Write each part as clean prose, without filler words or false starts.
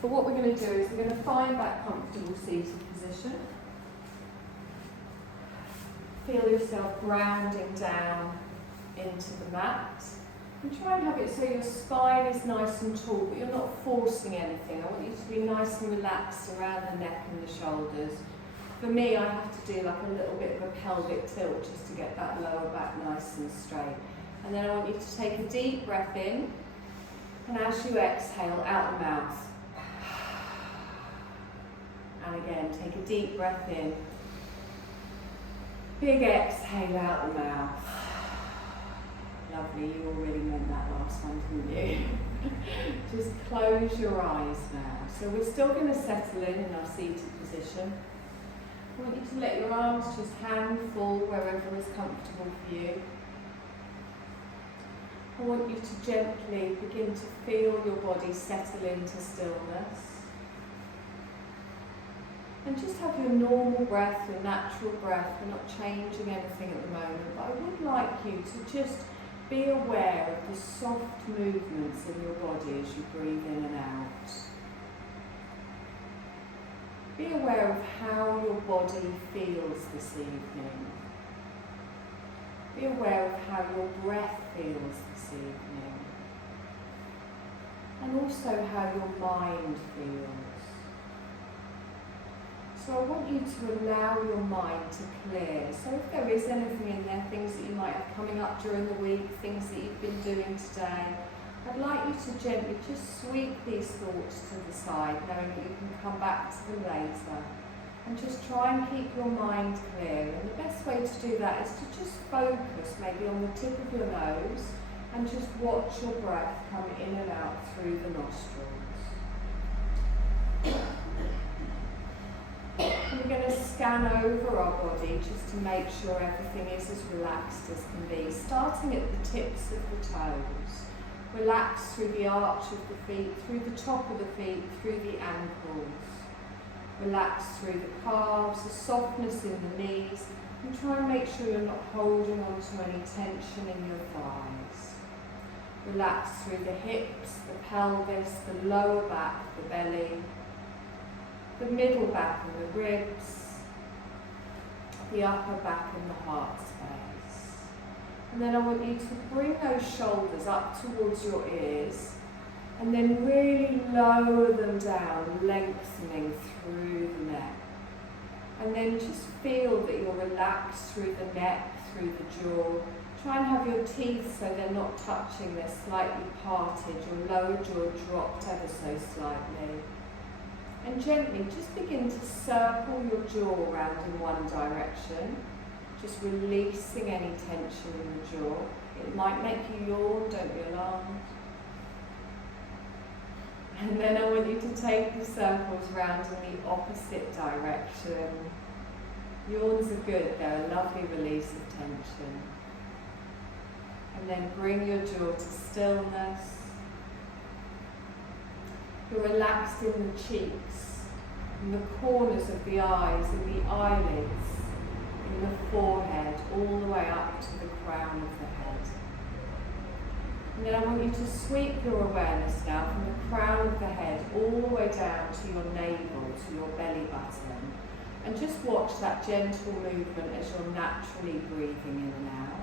But what we're going to do is we're going to find that comfortable seated position. Feel yourself grounding down into the mat. And try and have it so your spine is nice and tall, but you're not forcing anything. I want you to be nice and relaxed around the neck and the shoulders. For me, I have to do like a little bit of a pelvic tilt just to get that lower back nice and straight. And then I want you to take a deep breath in, and as you exhale, out the mouth. And again, take a deep breath in. Big exhale out the mouth. Lovely, you already meant that last one, didn't you? Just close your eyes now. So we're still going to settle in our seated position. I want you to let your arms just hang full wherever is comfortable for you. I want you to gently begin to feel your body settle into stillness. And just have your normal breath, your natural breath. We're not changing anything at the moment, but I would like you to just be aware of the soft movements in your body as you breathe in and out. Be aware of how your body feels this evening. Be aware of how your breath feels this evening. And also how your mind feels. So I want you to allow your mind to clear. So if there is anything in there, things that you might have coming up during the week, things that you've been doing today, I'd like you to gently just sweep these thoughts to the side, knowing that you can come back to them later. And just try and keep your mind clear. And the best way to do that is to just focus maybe on the tip of your nose and just watch your breath come in and out through the nostrils. We're going to scan over our body just to make sure everything is as relaxed as can be, starting at the tips of the toes. Relax through the arch of the feet, through the top of the feet, through the ankles. Relax through the calves, the softness in the knees, and try and make sure you're not holding on to any tension in your thighs. Relax through the hips, the pelvis, the lower back, the belly, the middle back and the ribs, the upper back and the heart space. And then I want you to bring those shoulders up towards your ears and then really lower them down, lengthening through the neck. And then just feel that you're relaxed through the neck, through the jaw. Try and have your teeth so they're not touching, they're slightly parted, your lower jaw dropped ever so slightly. And gently just begin to circle your jaw around in one direction, just releasing any tension in the jaw. It might make you yawn, don't be alarmed. And then I want you to take the circles round in the opposite direction. Yawns are good, they're a lovely release of tension. And then bring your jaw to stillness. You're relaxed in the cheeks, in the corners of the eyes, in the eyelids, in the forehead, all the way up to the crown of the head. And then I want you to sweep your awareness now from the crown of the head all the way down to your navel, to your belly button. And just watch that gentle movement as you're naturally breathing in and out.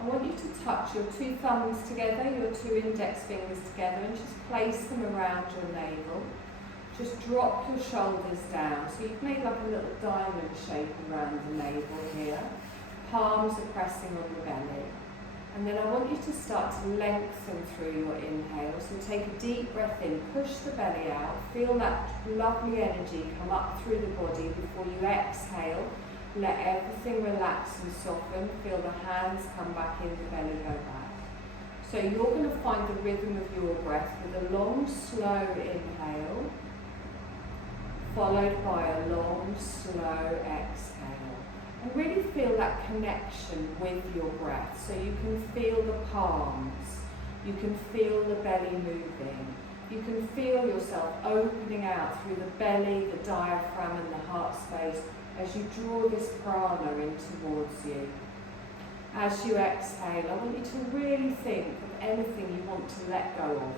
I want you to touch your two thumbs together, your two index fingers together, and just place them around your navel. Just drop your shoulders down. So you've made like a little diamond shape around the navel here. Palms are pressing on the belly. And then I want you to start to lengthen through your inhale. So take a deep breath in, push the belly out, feel that lovely energy come up through the body before you exhale. Let everything relax and soften. Feel the hands come back in, the belly go back. So you're going to find the rhythm of your breath with a long, slow inhale, followed by a long, slow exhale. And really feel that connection with your breath. So you can feel the palms, you can feel the belly moving, you can feel yourself opening out through the belly, the diaphragm and the heart space as you draw this prana in towards you. As you exhale, I want you to really think of anything you want to let go of.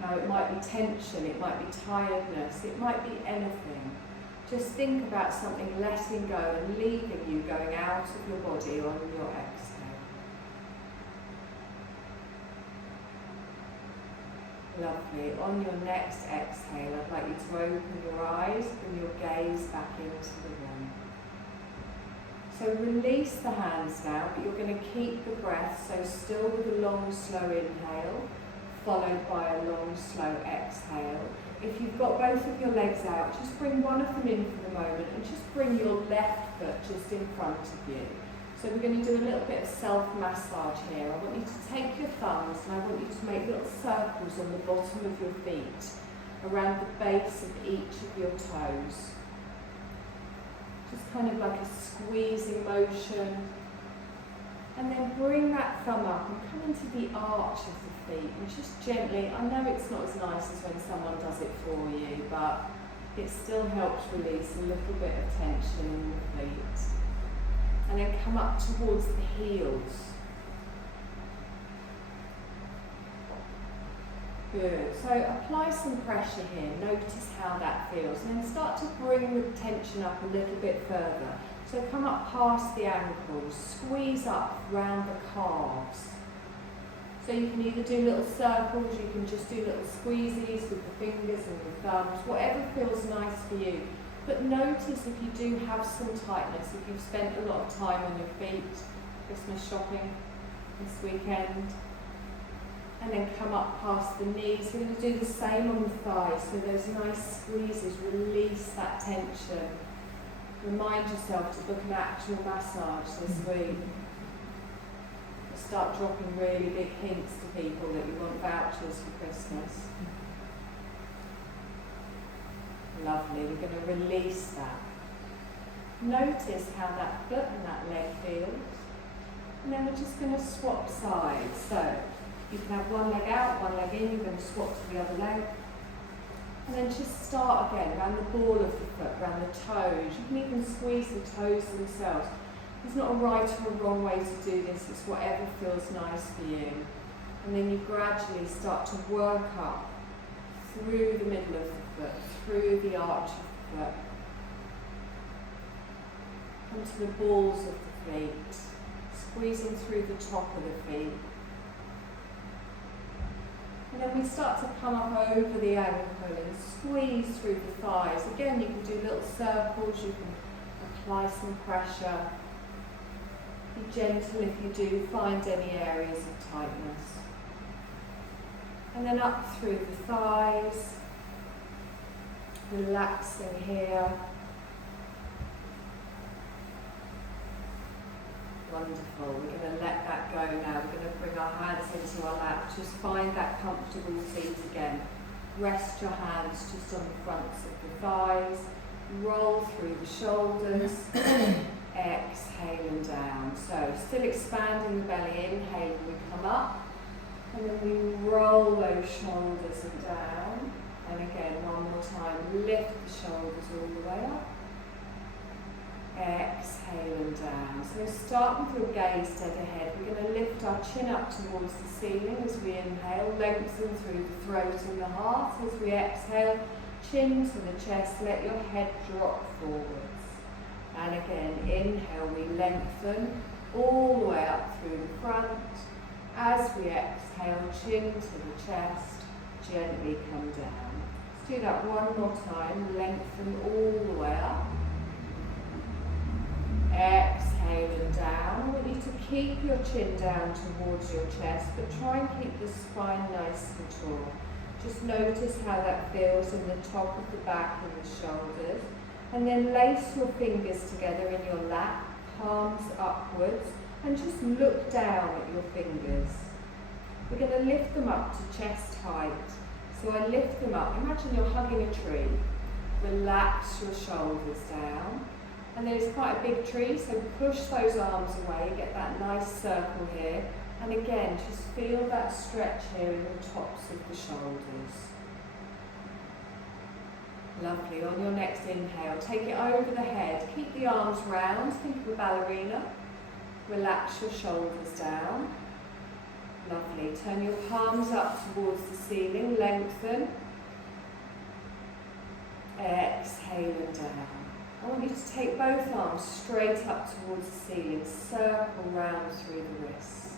Now it might be tension, it might be tiredness, it might be anything. Just think about something letting go and leaving you, going out of your body on your exhale. Lovely. On your next exhale, I'd like you to open your eyes, bring your gaze back into the room. So release the hands now, but you're going to keep the breath, so still with a long, slow inhale, followed by a long, slow exhale. If you've got both of your legs out, just bring one of them in for the moment and just bring your left foot just in front of you. So we're going to do a little bit of self-massage here. I want you to take your thumbs and I want you to make little circles on the bottom of your feet, around the base of each of your toes. Just kind of like a squeezing motion. And then bring that thumb up and come into the arch of the feet and just gently, I know it's not as nice as when someone does it for you, but it still helps release a little bit of tension in the feet. And then come up towards the heels. Good. So apply some pressure here. Notice how that feels. And then start to bring the tension up a little bit further. So come up past the ankles, squeeze up round the calves. So you can either do little circles, you can just do little squeezies with the fingers and the thumbs, whatever feels nice for you. But notice if you do have some tightness, if you've spent a lot of time on your feet, Christmas shopping this weekend, and then come up past the knees. We're going to do the same on the thighs, so those nice squeezes, release that tension. Remind yourself to book an actual massage this week. Start dropping really big hints to people that you want vouchers for Christmas. Lovely, we're going to release that. Notice how that foot and that leg feels. And then we're just going to swap sides. So you can have one leg out, one leg in, you're going to swap to the other leg. And then just start again around the ball of the foot, around the toes. You can even squeeze the toes themselves. There's not a right or a wrong way to do this, it's whatever feels nice for you. And then you gradually start to work up through the middle of the foot, through the arch of the foot. Come to the balls of the feet, squeezing through the top of the feet. And then we start to come up over the ankle and squeeze through the thighs. Again, you can do little circles, you can apply some pressure. Be gentle if you do find any areas of tightness. And then up through the thighs, relaxing here. Wonderful. We're going to let that go now. We're going to bring our hands into our lap. Just find that comfortable seat again. Rest your hands just on the fronts of the thighs. Roll through the shoulders. Exhale and down. So still expanding the belly. Inhale when we come up. And then we roll those shoulders and down. And again, one more time. Lift the shoulders all the way up. Exhale and down. So start with your gaze dead ahead. We're going to lift our chin up towards the ceiling as we inhale, lengthen through the throat and the heart. As we exhale, chin to the chest, let your head drop forwards. And again, inhale, we lengthen all the way up through the front. As we exhale, chin to the chest, gently come down. Let's do that one more time. Lengthen all the way up. Exhale and down. I want you to keep your chin down towards your chest, but try and keep the spine nice and tall. Just notice how that feels in the top of the back and the shoulders. And then lace your fingers together in your lap, palms upwards, and just look down at your fingers. We're going to lift them up to chest height. So I lift them up. Imagine you're hugging a tree. Relax your shoulders down. And there's quite a big tree, so push those arms away, get that nice circle here. And again, just feel that stretch here in the tops of the shoulders. Lovely. On your next inhale, take it over the head. Keep the arms round, think of a ballerina. Relax your shoulders down. Lovely. Turn your palms up towards the ceiling, lengthen. Exhaling down. I want you to take both arms straight up towards the ceiling, circle round through the wrists.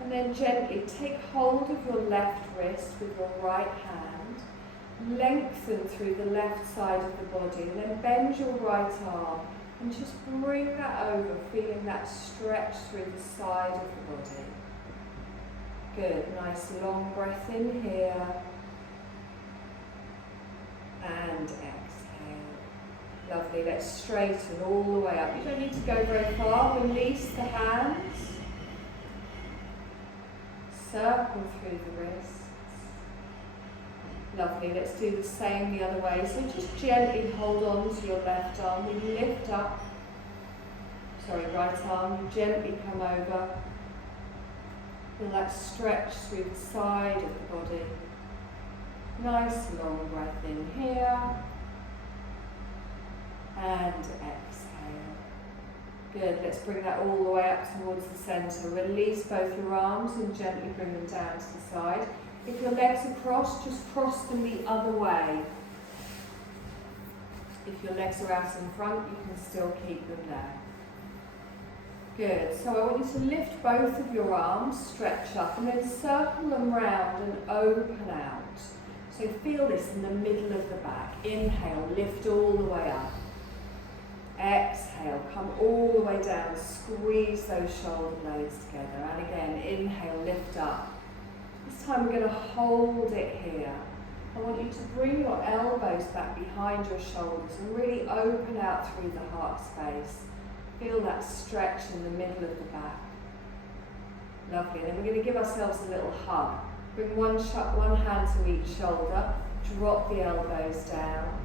And then gently take hold of your left wrist with your right hand, lengthen through the left side of the body, and then bend your right arm and just bring that over, feeling that stretch through the side of the body. Good, nice long breath in here. And exhale. Lovely, let's straighten all the way up. You don't need to go very far. Release the hands. Circle through the wrists. Lovely, let's do the same the other way. So just gently hold on to your left arm. We lift up. Right arm. You gently come over. Feel that stretch through the side of the body. Nice long breath in here. And exhale. Good, let's bring that all the way up towards the centre. Release both your arms and gently bring them down to the side. If your legs are crossed, just cross them the other way. If your legs are out in front, you can still keep them there. Good, so I want you to lift both of your arms, stretch up, and then circle them round and open out. So feel this in the middle of the back. Inhale, lift all the way up. Exhale, come all the way down, squeeze those shoulder blades together. And again, inhale, lift up. This time we're going to hold it here. I want you to bring your elbows back behind your shoulders and really open out through the heart space. Feel that stretch in the middle of the back. Lovely, and then we're going to give ourselves a little hug. Bring one hand to each shoulder, drop the elbows down.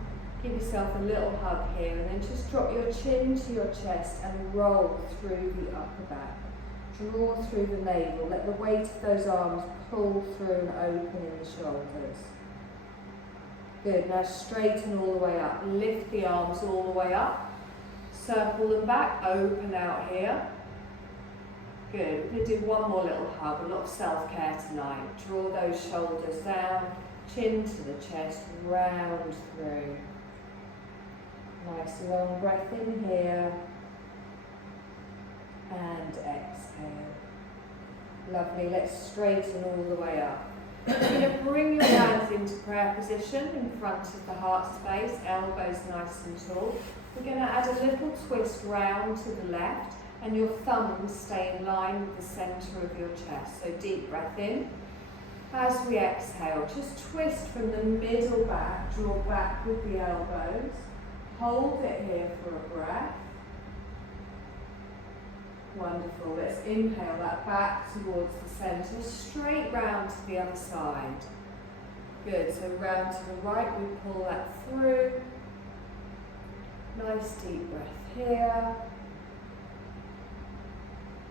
Give yourself a little hug here and then just drop your chin to your chest and roll through the upper back. Draw through the navel, let the weight of those arms pull through and open in the shoulders. Good, now straighten all the way up. Lift the arms all the way up. Circle them back, open out here. Good, we're going to do one more little hug, a lot of self-care tonight. Draw those shoulders down, chin to the chest, round through. Nice long breath in here. And exhale. Lovely, let's straighten all the way up. You're going to bring your hands into prayer position in front of the heart space, elbows nice and tall. We're going to add a little twist round to the left. And your thumbs stay in line with the centre of your chest. So deep breath in. As we exhale, just twist from the middle back, draw back with the elbows. Hold it here for a breath. Wonderful. Let's inhale that back towards the centre, straight round to the other side. Good. So round to the right, we pull that through. Nice deep breath here.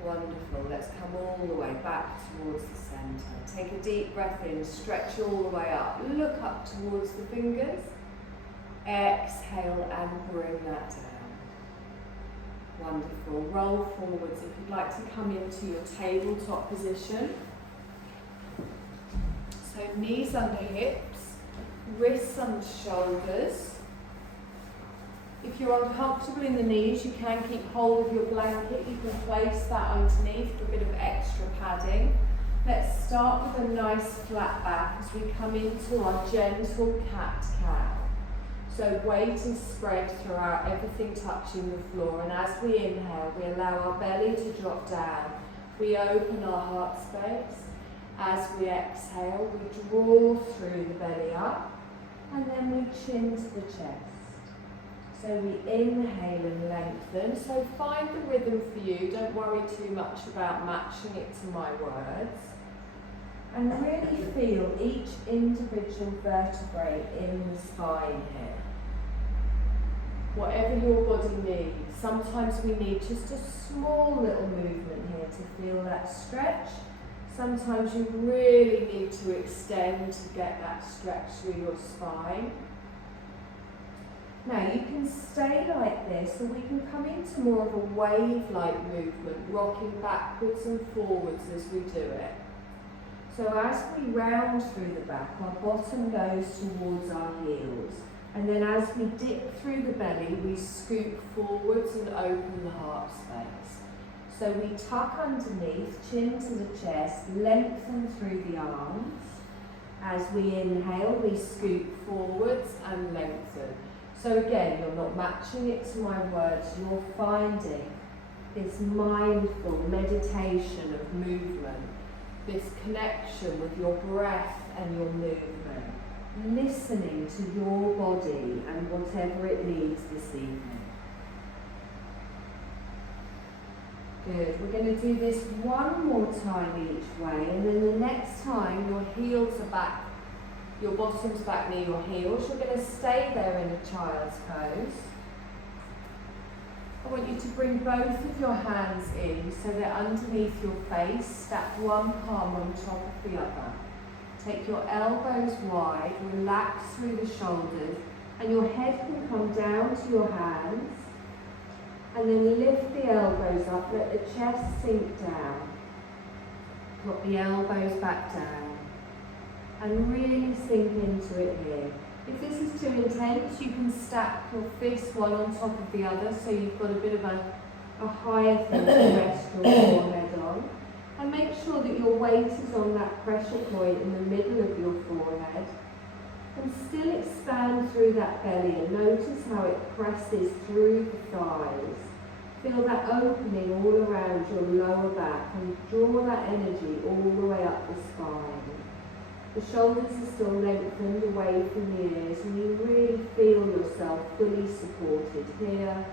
Wonderful. Let's come all the way back towards the centre. Take a deep breath in, stretch all the way up. Look up towards the fingers. Exhale and bring that down. Wonderful. Roll forwards if you'd like to come into your tabletop position. So knees under hips, wrists under shoulders. If you're uncomfortable in the knees, you can keep hold of your blanket. You can place that underneath for a bit of extra padding. Let's start with a nice flat back as we come into our gentle cat-cow. So weight is spread throughout, everything touching the floor. And as we inhale, we allow our belly to drop down. We open our heart space. As we exhale, we draw through the belly up. And then we chin to the chest. So we inhale and lengthen. So find the rhythm for you. Don't worry too much about matching it to my words. And really feel each individual vertebrae in the spine here. Whatever your body needs. Sometimes we need just a small little movement here to feel that stretch. Sometimes you really need to extend to get that stretch through your spine. Now you can stay like this, or we can come into more of a wave-like movement, rocking backwards and forwards as we do it. So as we round through the back, our bottom goes towards our heels. And then as we dip through the belly, we scoop forwards and open the heart space. So we tuck underneath, chin to the chest, lengthen through the arms. As we inhale, we scoop forwards and lengthen. So again, you're not matching it to my words, you're finding this mindful meditation of movement, this connection with your breath and your movement, listening to your body and whatever it needs this evening. Good. We're going to do this one more time each way, and then the next time your heels are back, your bottom's back near your heels, you're going to stay there in a child's pose. I want you to bring both of your hands in so they're underneath your face, stack one palm on top of the other. Take your elbows wide, relax through the shoulders, and your head can come down to your hands. And then lift the elbows up, let the chest sink down. Drop the elbows back down. And really sink into it here. If this is too intense, you can stack your fists one on top of the other, so you've got a bit of a higher thing to rest your forehead on. And make sure that your weight is on that pressure point in the middle of your forehead. And still expand through that belly, and notice how it presses through the thighs. Feel that opening all around your lower back, and draw that energy all the way up the spine. The shoulders are still lengthened away from the ears, and you really feel yourself fully supported here.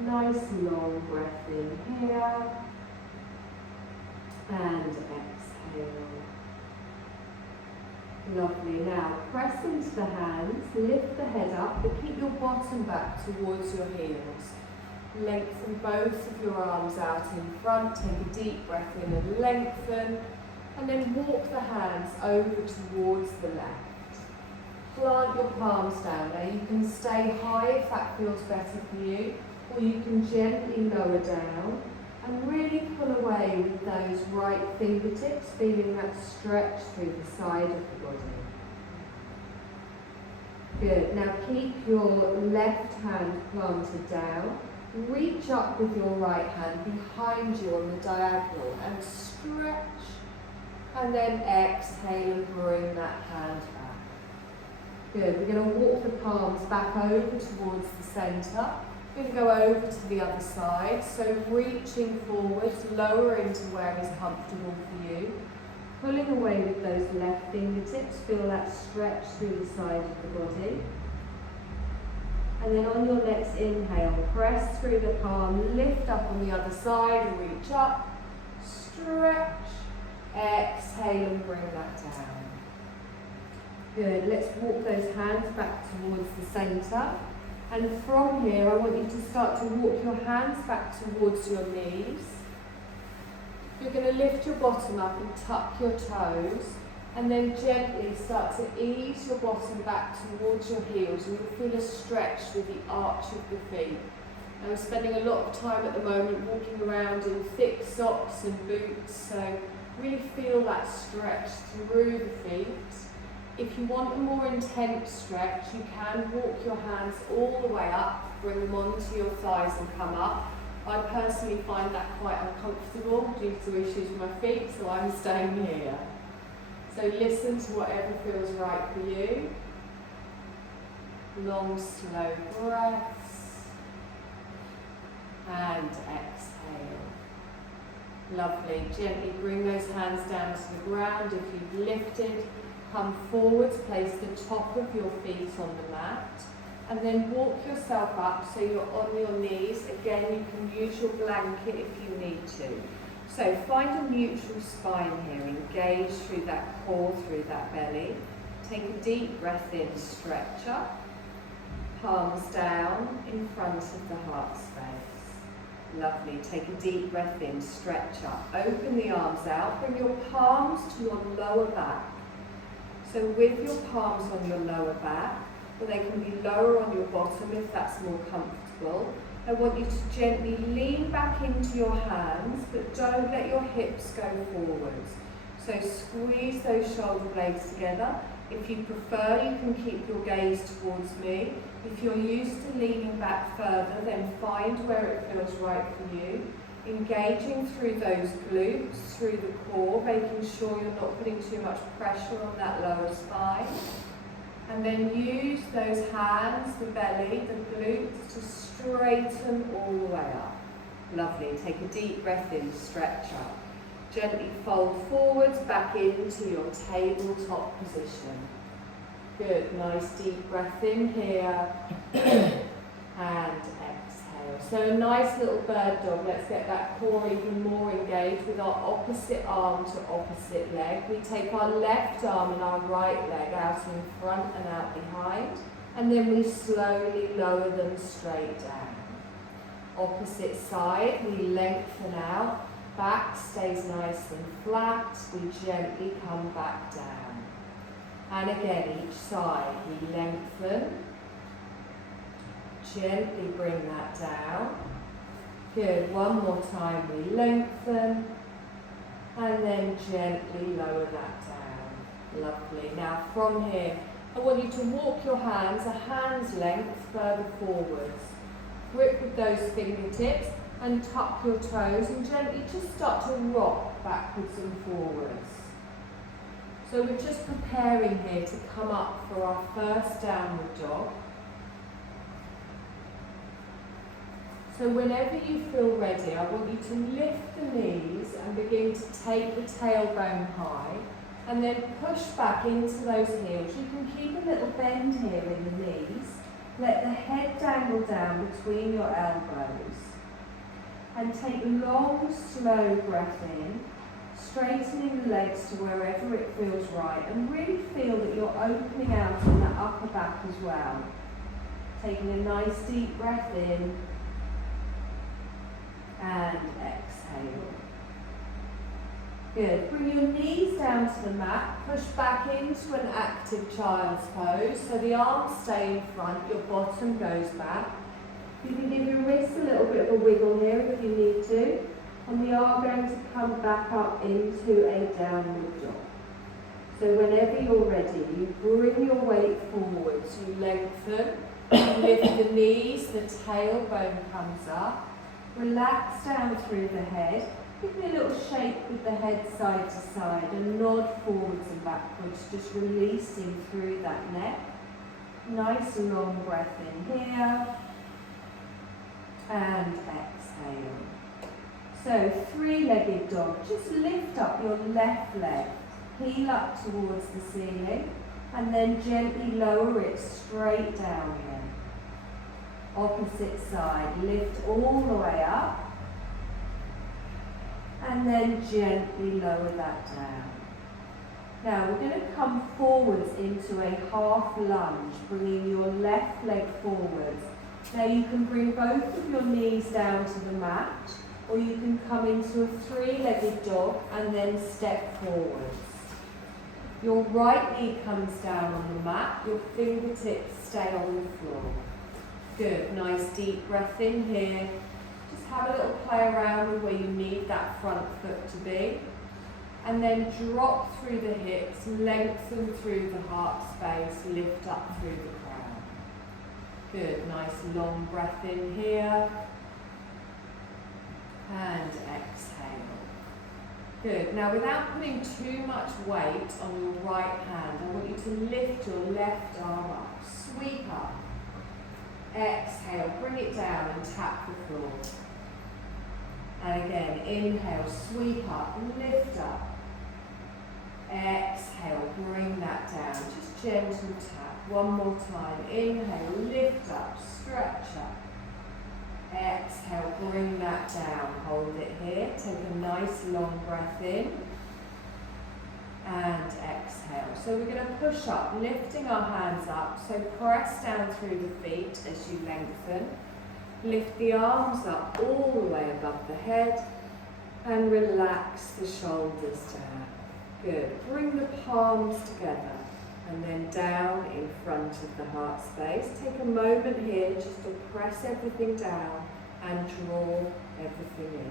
Nice long breath in here. And exhale. Lovely. Now press into the hands, lift the head up, but keep your bottom back towards your heels. Lengthen both of your arms out in front, take a deep breath in and lengthen, and then walk the hands over towards the left. Plant your palms down. Now you can stay high if that feels better for you, or you can gently lower down and really pull away with those right fingertips, feeling that stretch through the side of the body. Good. Now keep your left hand planted down. Reach up with your right hand behind you on the diagonal and stretch, and then exhale and bring that hand back. Good. We're going to walk the palms back over towards the centre. We're going to go over to the other side, so reaching forwards, lowering to where is comfortable for you. Pulling away with those left fingertips, feel that stretch through the side of the body. And then on your next inhale, press through the palm, lift up on the other side, reach up, stretch, exhale and bring that down. Good, let's walk those hands back towards the centre. And from here, I want you to start to walk your hands back towards your knees. You're going to lift your bottom up and tuck your toes. And then gently start to ease your bottom back towards your heels, and you'll feel a stretch with the arch of the feet. I'm spending a lot of time at the moment walking around in thick socks and boots, so really feel that stretch through the feet. If you want a more intense stretch, you can walk your hands all the way up, bring them onto your thighs and come up. I personally find that quite uncomfortable due to issues with my feet, so I'm staying here. So listen to whatever feels right for you. Long, slow breaths. And exhale. Lovely. Gently bring those hands down to the ground. If you've lifted, come forwards, place the top of your feet on the mat. And then walk yourself up so you're on your knees. Again, you can use your blanket if you need to. So find a neutral spine here, engage through that core, through that belly. Take a deep breath in, stretch up, palms down in front of the heart space. Lovely, take a deep breath in, stretch up, open the arms out, bring your palms to your lower back. So with your palms on your lower back, or they can be lower on your bottom if that's more comfortable. I want you to gently lean back into your hands, but don't let your hips go forwards. So squeeze those shoulder blades together. If you prefer, you can keep your gaze towards me. If you're used to leaning back further, then find where it feels right for you. Engaging through those glutes, through the core, making sure you're not putting too much pressure on that lower spine. And then use those hands, the belly, the glutes to straighten all the way up. Lovely. Take a deep breath in, stretch up. Gently fold forwards back into your tabletop position. Good. Nice deep breath in here. And exhale. So a nice little bird dog. Let's get that core even more engaged with our opposite arm to opposite leg. We take our left arm and our right leg out in front and out behind. And then we slowly lower them straight down. Opposite side, we lengthen out. Back stays nice and flat. We gently come back down. And again, each side, we lengthen. Gently bring that down. Good. One more time, we lengthen. And then gently lower that down. Lovely. Now from here, I want you to walk your hands a hand's length further forwards. Grip with those fingertips and tuck your toes and gently just start to rock backwards and forwards. So we're just preparing here to come up for our first downward dog. So whenever you feel ready, I want you to lift the knees and begin to take the tailbone high and then push back into those heels. You can keep a little bend here in the knees. Let the head dangle down between your elbows. And take a long, slow breath in, straightening the legs to wherever it feels right, and really feel that you're opening out in the upper back as well. Taking a nice deep breath in, and exhale. Good. Bring your knees down to the mat, push back into an active child's pose, so the arms stay in front, your bottom goes back. You can give your wrists a little bit of a wiggle here if you need to. And we are going to come back up into a downward dog. So whenever you're ready, you bring your weight forwards, you lengthen, you lift the knees, the tailbone comes up. Relax down through the head. Give me a little shake with the head side to side and nod forwards and backwards, just releasing through that neck. Nice long breath in here. And exhale. So three-legged dog. Just lift up your left leg, heel up towards the ceiling, and then gently lower it straight down again. Opposite side, lift all the way up, and then gently lower that down. Now we're going to come forwards into a half lunge, bringing your left leg forwards. Now you can bring both of your knees down to the mat, or you can come into a three-legged dog and then step forwards. Your right knee comes down on the mat, your fingertips stay on the floor. Good, nice deep breath in here. Just have a little play around with where you need that front foot to be. And then drop through the hips, lengthen through the heart space, lift up through the crown. Good, nice long breath in here. And exhale. Good, now without putting too much weight on your right hand, I want you to lift your left arm up, sweep up. Exhale, bring it down and tap the floor. And again, inhale, sweep up, lift up. Exhale, bring that down, just gentle tap. One more time, inhale, lift up, stretch up. Exhale, bring that down, hold it here. Take a nice long breath in. And exhale. So we're going to push up, lifting our hands up. So press down through the feet as you lengthen. Lift the arms up all the way above the head. And relax the shoulders down. Good. Bring the palms together. And then down in front of the heart space. Take a moment here just to press everything down and draw everything in.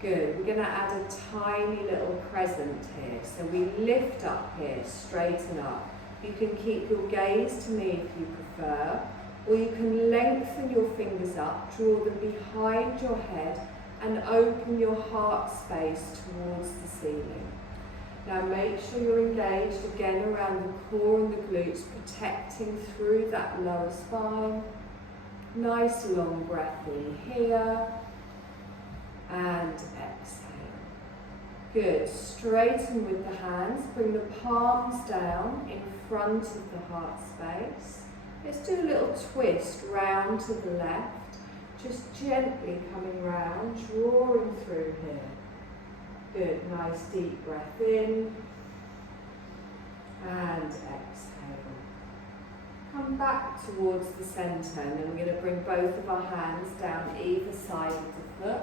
Good. We're going to add a tiny little crescent here. So we lift up here, straighten up. You can keep your gaze to me if you prefer, or you can lengthen your fingers up, draw them behind your head, and open your heart space towards the ceiling. Now make sure you're engaged again around the core and the glutes, protecting through that lower spine. Nice long breath in here, and exhale. Good. Straighten with the hands, bring the palms down in front of the heart space. Let's do a little twist round to the left, just gently coming round, drawing through here. Good, nice deep breath in and exhale. Come back towards the centre, and then we're going to bring both of our hands down either side of the foot.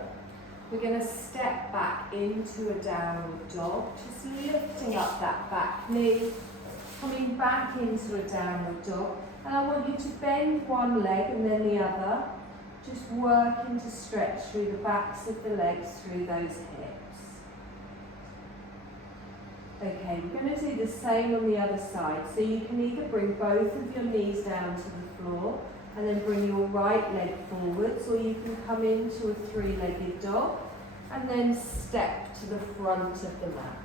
We're going to step back into a downward dog, just lifting up that back knee, coming back into a downward dog. And I want you to bend one leg and then the other, just working to stretch through the backs of the legs, through those hips. Okay, we're going to do the same on the other side. So you can either bring both of your knees down to the floor and then bring your right leg forwards, or you can come into a three-legged dog and then step to the front of the mat.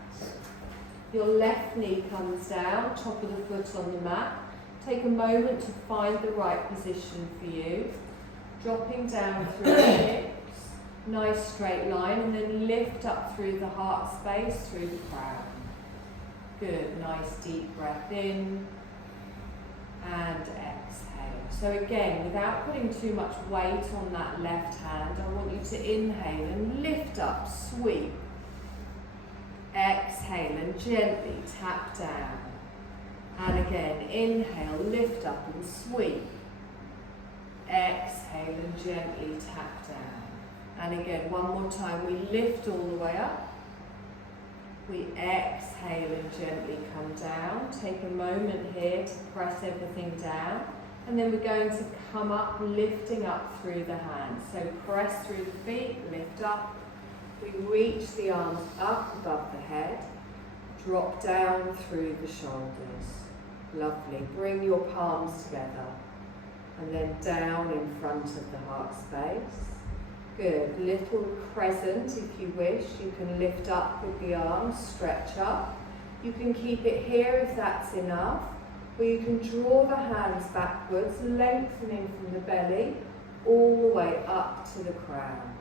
Your left knee comes down, top of the foot on the mat. Take a moment to find the right position for you. Dropping down through the hips, nice straight line, and then lift up through the heart space, through the crown. Good, nice deep breath in and exhale. So again, without putting too much weight on that left hand, I want you to inhale and lift up, sweep. Exhale and gently tap down. And again, inhale, lift up and sweep. Exhale and gently tap down. And again, one more time, we lift all the way up. We exhale and gently come down. Take a moment here to press everything down. And then we're going to come up, lifting up through the hands. So press through the feet, lift up. We reach the arms up above the head. Drop down through the shoulders. Lovely. Bring your palms together. And then down in front of the heart space. Good. Little crescent if you wish. You can lift up with the arms, stretch up. You can keep it here if that's enough. Or you can draw the hands backwards, lengthening from the belly all the way up to the crown.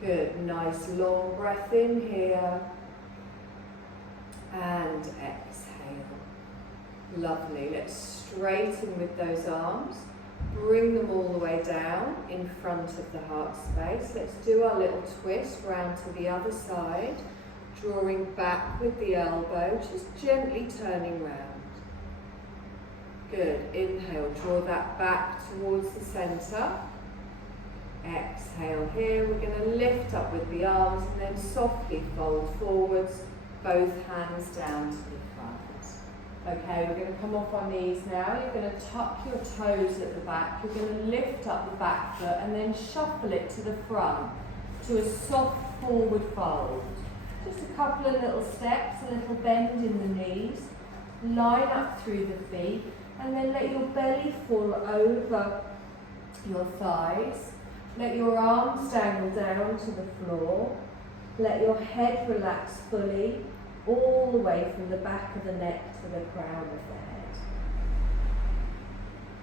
Good. Nice long breath in here. And exhale. Lovely. Let's straighten with those arms. Bring them all the way down in front of the heart space. Let's do our little twist round to the other side, drawing back with the elbow, just gently turning round. Good. Inhale, draw that back towards the centre. Exhale here. We're going to lift up with the arms and then softly fold forwards, both hands down to the front. Okay, we're going to come off our knees now. You're going to tuck your toes at the back. You're going to lift up the back foot and then shuffle it to the front to a soft forward fold. Just a couple of little steps, a little bend in the knees. Line up through the feet and then let your belly fall over your thighs. Let your arms dangle down to the floor. Let your head relax fully, all the way from the back of the neck to the crown of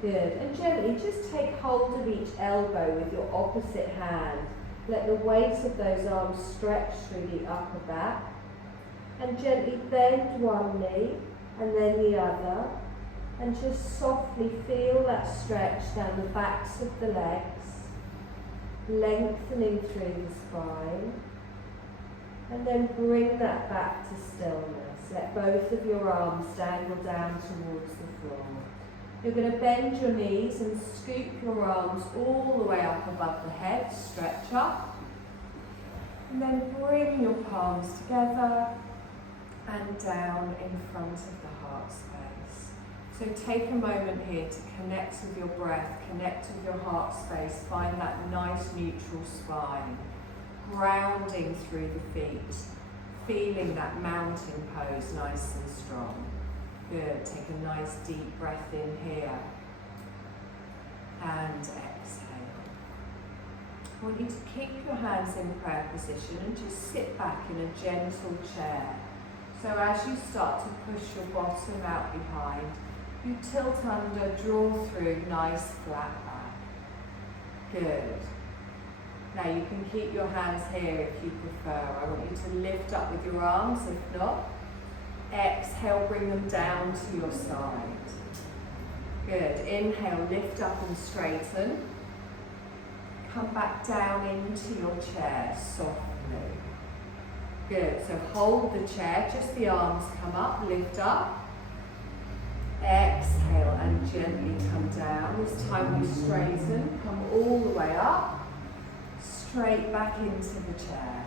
the head. Good. And gently just take hold of each elbow with your opposite hand. Let the weight of those arms stretch through the upper back. And gently bend one knee and then the other. And just softly feel that stretch down the backs of the legs, lengthening through the spine. And then bring that back to stillness. Let both of your arms dangle down towards the floor. You're going to bend your knees and scoop your arms all the way up above the head. Stretch up. And then bring your palms together and down in front of the heart space. So take a moment here to connect with your breath, connect with your heart space, find that nice neutral spine, grounding through the feet, feeling that mountain pose nice and strong. Good, take a nice deep breath in here and exhale. I want you to keep your hands in prayer position and just sit back in a gentle chair. So as you start to push your bottom out behind, you tilt under, draw through, nice flat back. Good. Now you can keep your hands here if you prefer. I want you to lift up with your arms, if not. Exhale, bring them down to your side. Good. Inhale, lift up and straighten. Come back down into your chair softly. Good. So hold the chair, just the arms come up, lift up. Exhale and gently come down. This time we straighten, come all the way up, straight back into the chair.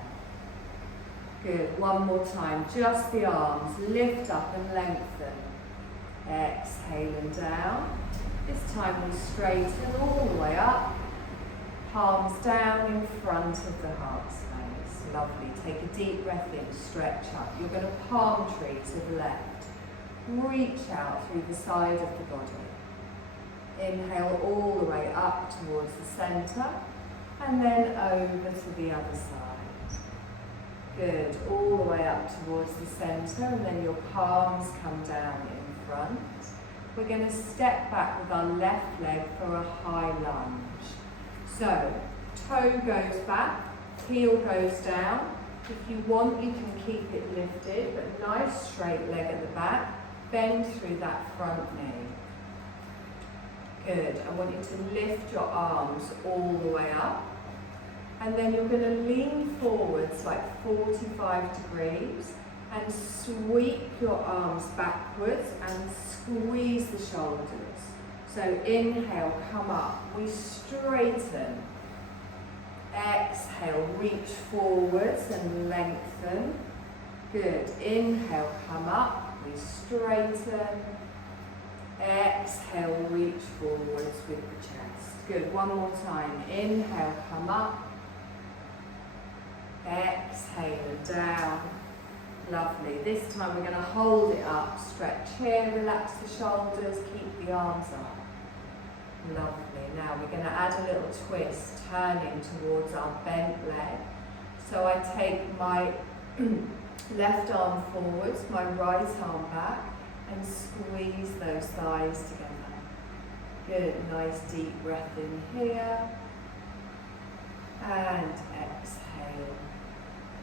Good, one more time, just the arms, lift up and lengthen. Exhale and down. This time we straighten all the way up, palms down in front of the heart space. Lovely, take a deep breath in, stretch up. You're going to palm tree to the left. Reach out through the side of the body. Inhale all the way up towards the centre and then over to the other side. Good, all the way up towards the centre and then your palms come down in front. We're going to step back with our left leg for a high lunge. So, toe goes back, heel goes down. If you want, you can keep it lifted, but nice straight leg at the back. Bend through that front knee. Good. I want you to lift your arms all the way up. And then you're going to lean forwards like 45 degrees and sweep your arms backwards and squeeze the shoulders. So inhale, come up. We straighten. Exhale, reach forwards and lengthen. Good. Inhale, come up. We straighten. Exhale, reach forwards with the chest. Good, one more time. Inhale, come up. Exhale, down. Lovely. This time we're going to hold it up. Stretch here, relax the shoulders, keep the arms up. Lovely. Now we're going to add a little twist, turning towards our bent leg. So I take my left arm forwards, my right arm back, and squeeze those thighs together. Good, nice deep breath in here. And exhale.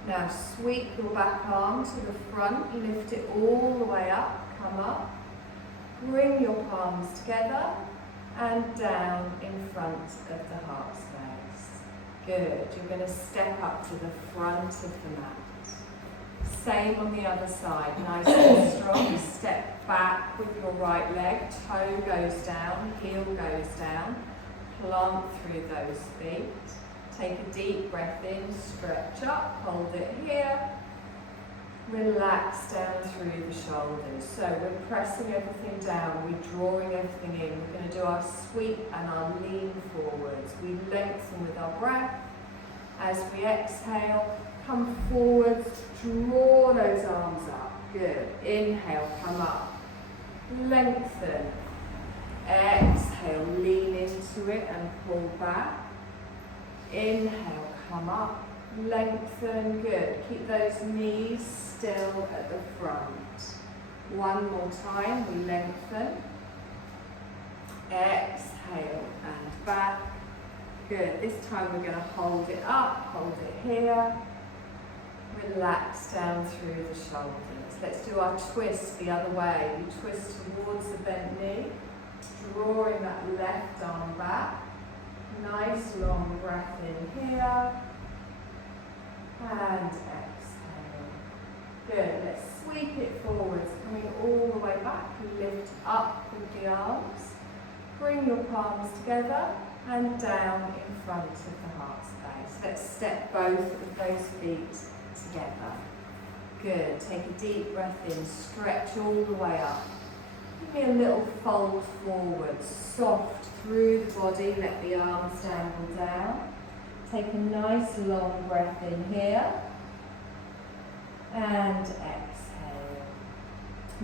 Now sweep your back arm to the front, lift it all the way up, come up. Bring your palms together and down in front of the heart space. Good, you're going to step up to the front of the mat. Same on the other side, nice and strong. Step back with your right leg, toe goes down, heel goes down. Plant through those feet. Take a deep breath in, stretch up, hold it here. Relax down through the shoulders. So we're pressing everything down, we're drawing everything in. We're going to do our sweep and our lean forwards. We lengthen with our breath. As we exhale, come forwards, draw those arms up. Good. Inhale, come up. Lengthen. Exhale, lean into it and pull back. Inhale, come up. Lengthen. Good. Keep those knees still at the front. One more time, we lengthen. Exhale and back. Good. This time we're going to hold it up, hold it here. Relax down through the shoulders. Let's do our twist the other way. You twist towards the bent knee, drawing that left arm back. Nice long breath in here. And exhale. Good. Let's sweep it forwards, coming all the way back. Lift up with the arms. Bring your palms together and down in front of the heart space. Let's step both of those feet together. Good. Take a deep breath in, stretch all the way up. Give me a little fold forward, soft through the body, let the arms dangle down. Take a nice long breath in here. And exhale.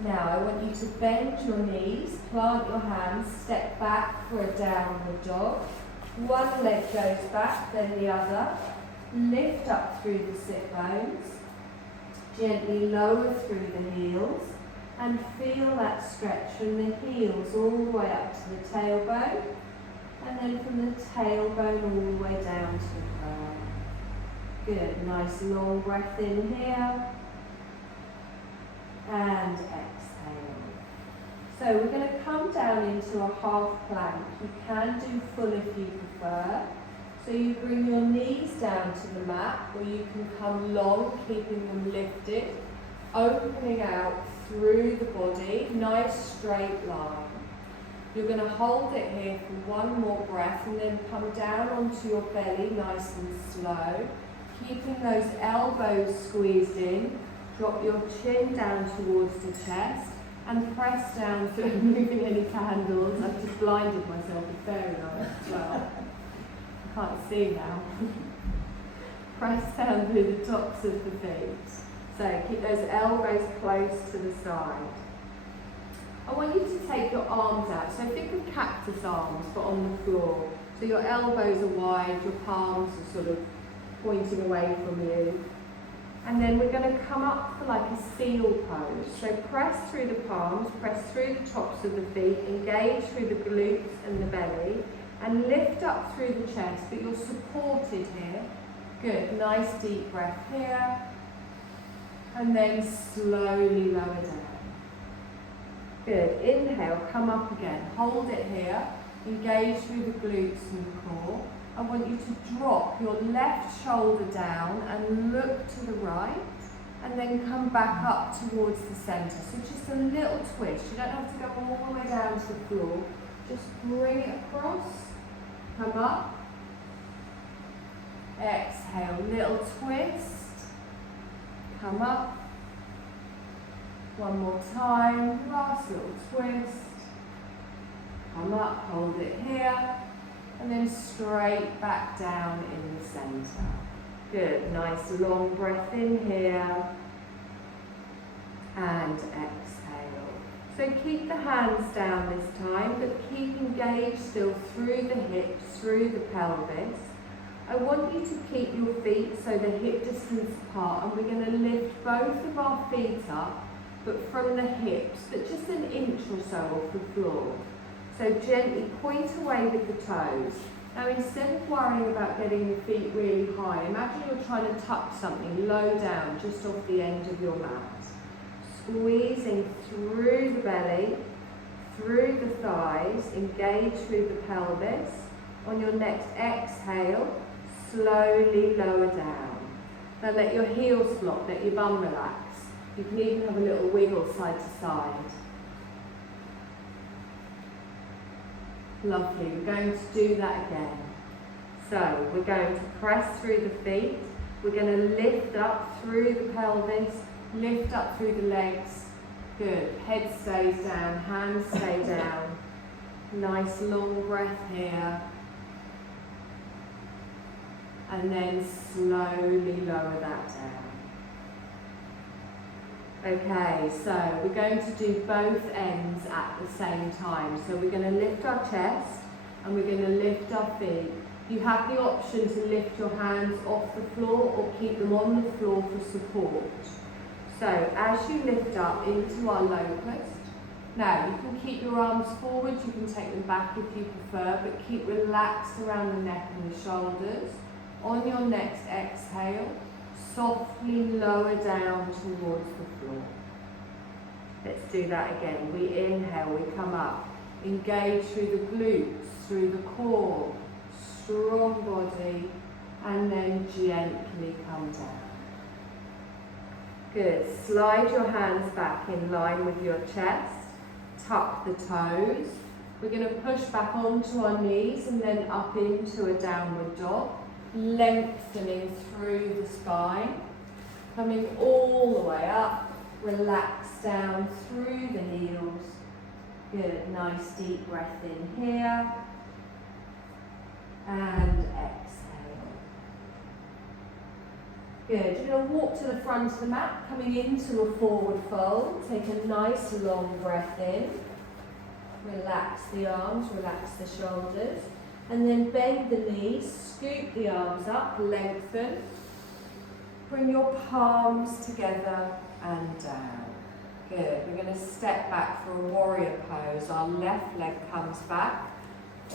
Now I want you to bend your knees, plant your hands, step back for a downward dog. One leg goes back, then the other. Lift up through the sit bones. Gently lower through the heels. And feel that stretch from the heels all the way up to the tailbone. And then from the tailbone all the way down to the crown. Good. Nice long breath in here. And exhale. So we're going to come down into a half plank. You can do full if you prefer. So you bring your knees down to the mat, or you can come long, keeping them lifted, opening out through the body, nice straight line. You're going to hold it here for one more breath and then come down onto your belly nice and slow, keeping those elbows squeezed in. Drop your chin down towards the chest and press down through moving any candles. I've just blinded myself with fairy lights as well. I can't see now. Press down through the tops of the feet. So keep those elbows close to the side. I want you to take your arms out. So think of cactus arms, but on the floor. So your elbows are wide, your palms are sort of pointing away from you. And then we're going to come up for like a seal pose. So press through the palms, press through the tops of the feet, engage through the glutes and the belly, and lift up through the chest, but you're supported here. Good, nice deep breath here. And then slowly lower down. Good, inhale, come up again. Hold it here, engage through the glutes and the core. I want you to drop your left shoulder down and look to the right, and then come back up towards the centre. So just a little twist. You don't have to go all the way down to the floor. Just bring it across, come up, exhale, little twist, come up, one more time, last little twist, come up, hold it here, and then straight back down in the centre. Good, nice long breath in here, and exhale. So keep the hands down this time, but keep engaged still through the hips, through the pelvis. I want you to keep your feet so they're hip distance apart, and we're going to lift both of our feet up, but from the hips, but just an inch or so off the floor. So gently point away with the toes. Now instead of worrying about getting your feet really high, imagine you're trying to tuck something low down just off the end of your mat. Squeezing through the belly, through the thighs, engage through the pelvis. On your next exhale, slowly lower down. Now let your heels flop, let your bum relax. You can even have a little wiggle side to side. Lovely, we're going to do that again. So we're going to press through the feet. We're going to lift up through the pelvis, lift up through the legs. Good, head stays down, hands stay down. Nice long breath here. And then slowly lower that down. Okay, so we're going to do both ends at the same time. So we're going to lift our chest and we're going to lift our feet. You have the option to lift your hands off the floor or keep them on the floor for support. So as you lift up into our locust, now you can keep your arms forward, you can take them back if you prefer, but keep relaxed around the neck and the shoulders. On your next exhale, softly lower down towards the floor. Let's do that again. We inhale, we come up. Engage through the glutes, through the core, strong body, and then gently come down. Good. Slide your hands back in line with your chest. Tuck the toes. We're going to push back onto our knees and then up into a downward dog. Lengthening through the spine. Coming all the way up, relax down through the heels. Good, nice deep breath in here. And exhale. Good, you're going to walk to the front of the mat, coming into a forward fold. Take a nice long breath in. Relax the arms, relax the shoulders. And then bend the knees, scoop the arms up, lengthen. Bring your palms together and down. Good. We're going to step back for a warrior pose. Our left leg comes back.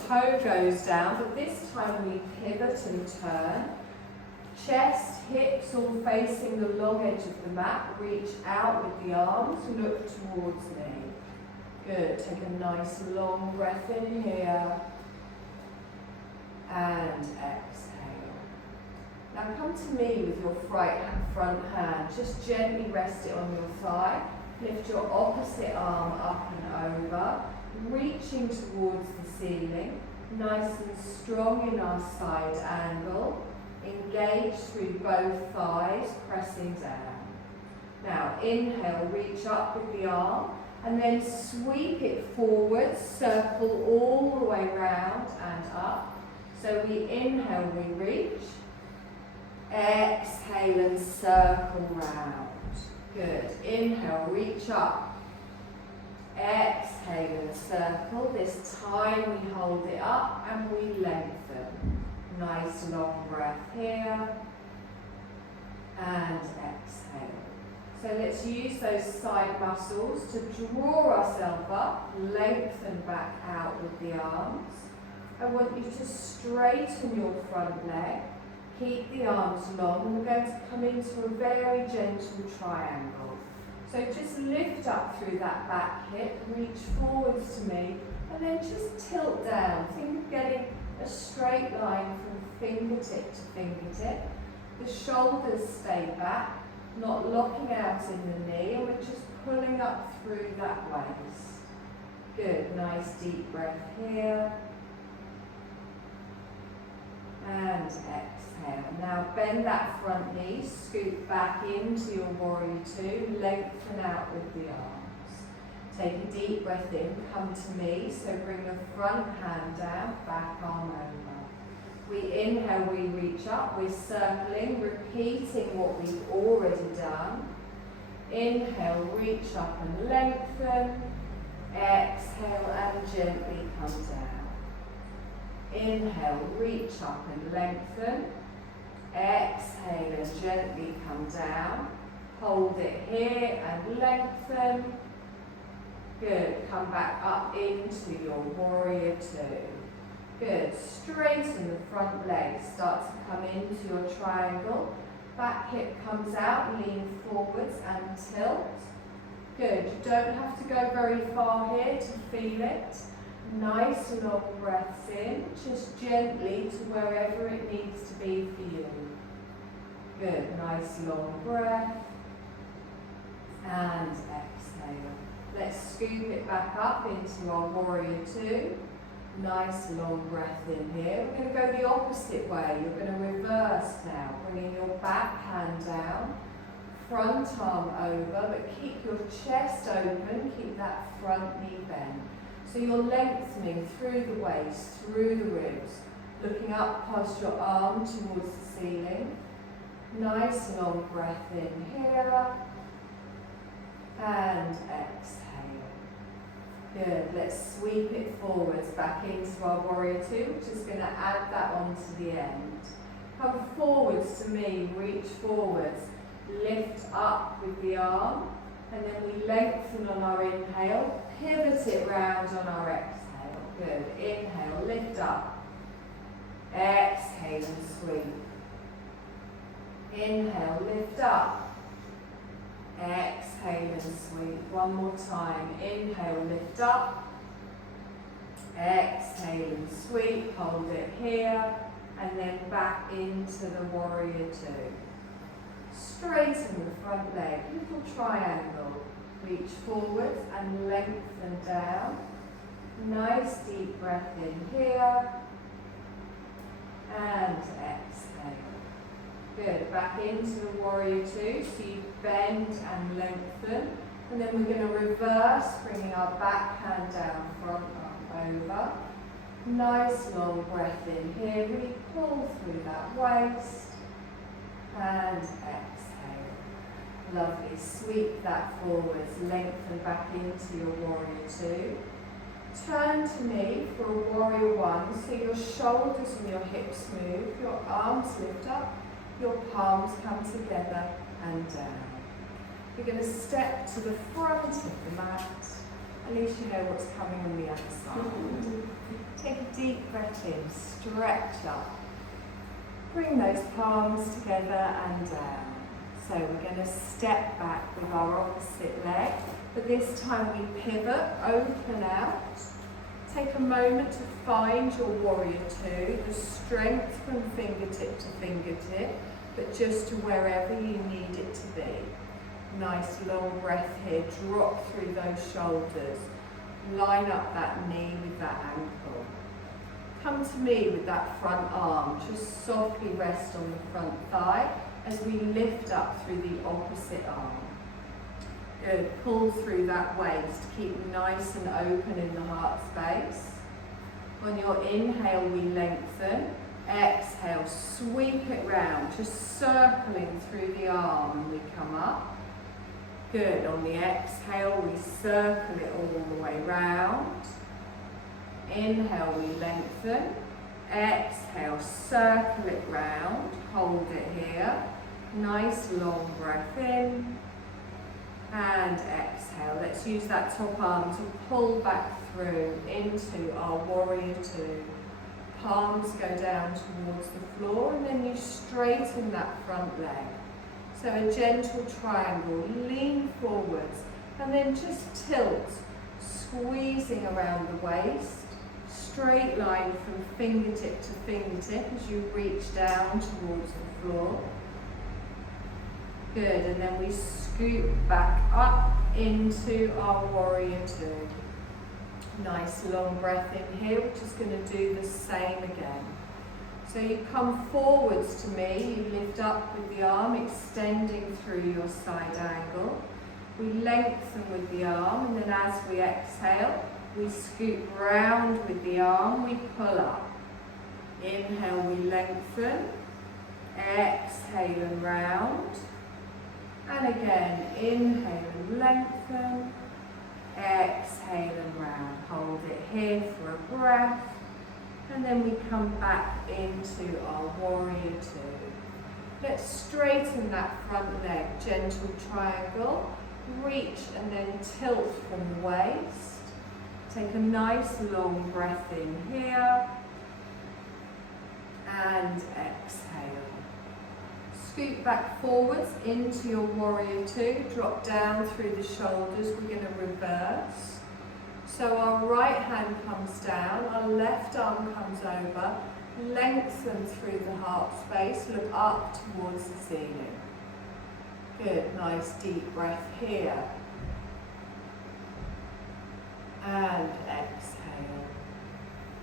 Toe goes down, but this time we pivot and turn. Chest, hips all facing the long edge of the mat. Reach out with the arms. Look towards me. Good. Take a nice long breath in here. And exhale. Now come to me with your front hand. Just gently rest it on your thigh. Lift your opposite arm up and over, reaching towards the ceiling. Nice and strong in our side angle. Engage through both thighs, pressing down. Now inhale, reach up with the arm, and then sweep it forward, circle all the way round and up. So we inhale, we reach. Exhale and circle round. Good. Inhale, reach up. Exhale and circle. This time we hold it up and we lengthen. Nice long breath here. And exhale. So let's use those side muscles to draw ourselves up, lengthen back out with the arms. I want you to straighten your front leg. Keep the arms long, and we're going to come into a very gentle triangle. So just lift up through that back hip, reach forwards to me, and then just tilt down. Think of getting a straight line from fingertip to fingertip. The shoulders stay back, not locking out in the knee, and we're just pulling up through that waist. Good, nice deep breath here. And exhale. Now bend that front knee, scoop back into your warrior two, lengthen out with the arms. Take a deep breath in, come to me, so bring the front hand down, back arm over. We inhale, we reach up, we're circling, repeating what we've already done. Inhale, reach up and lengthen. Exhale and gently come down. Inhale, reach up and lengthen. Exhale and gently come down. Hold it here and lengthen. Good. Come back up into your warrior two. Good. Straighten the front leg. Start to come into your triangle. Back hip comes out, lean forwards and tilt. Good. You don't have to go very far here to feel it. Nice long breaths in, just gently to wherever it needs to be for you. Good, nice long breath. And exhale. Let's scoop it back up into our warrior two. Nice long breath in here. We're going to go the opposite way. You're going to reverse now, bringing your back hand down, front arm over, but keep your chest open, keep that front knee bent. So you're lengthening through the waist, through the ribs, looking up past your arm towards the ceiling. Nice long breath in here. And exhale. Good. Let's sweep it forwards back into our warrior two. We're just going to add that on to the end. Come forwards to me, reach forwards. Lift up with the arm. And then we lengthen on our inhale. Pivot it round on our exhale. Good. Inhale, lift up. Exhale and sweep. Inhale, lift up. Exhale and sweep. One more time. Inhale, lift up. Exhale and sweep. Hold it here. And then back into the warrior two. Straighten the front leg. Little triangle. Reach forwards and lengthen down. Nice deep breath in here. And exhale. Good, back into the warrior two, so you bend and lengthen. And then we're going to reverse, bringing our back hand down, front arm over. Nice long breath in here, really pull through that waist. And exhale. Lovely, sweep that forwards, lengthen back into your warrior two. Turn to me for a warrior one, so your shoulders and your hips move, your arms lift up, your palms come together and down. You're going to step to the front of the mat, at least you know what's coming on the other side. Take a deep breath in, stretch up. Bring those palms together and down. So we're going to step back with our opposite leg, but this time we pivot, open out. Take a moment to find your warrior two, the strength from fingertip to fingertip, but just to wherever you need it to be. Nice long breath here, drop through those shoulders. Line up that knee with that ankle. Come to me with that front arm, just softly rest on the front thigh as we lift up through the opposite arm. Good, pull through that waist, keep nice and open in the heart space. On your inhale we lengthen, exhale, sweep it round, just circling through the arm and we come up. Good, on the exhale we circle it all the way round. Inhale, we lengthen. Exhale, circle it round. Hold it here. Nice long breath in. And exhale. Let's use that top arm to pull back through into our warrior two. Palms go down towards the floor and then you straighten that front leg. So a gentle triangle, lean forwards and then just tilt, squeezing around the waist. Straight line from fingertip to fingertip as you reach down towards the floor. Good, and then we scoop back up into our warrior two. Nice long breath in here, we're just going to do the same again. So you come forwards to me, you lift up with the arm, extending through your side angle. We lengthen with the arm, and then as we exhale, we scoop round with the arm, we pull up. Inhale, we lengthen. Exhale and round. And again, inhale and lengthen. Exhale and round. Hold it here for a breath. And then we come back into our warrior two. Let's straighten that front leg, gentle triangle. Reach and then tilt from the waist. Take a nice long breath in here and exhale. Scoot back forwards into your warrior two, drop down through the shoulders, we're going to reverse. So our right hand comes down, our left arm comes over, lengthen through the heart space, look up towards the ceiling. Good, nice deep breath here. And exhale.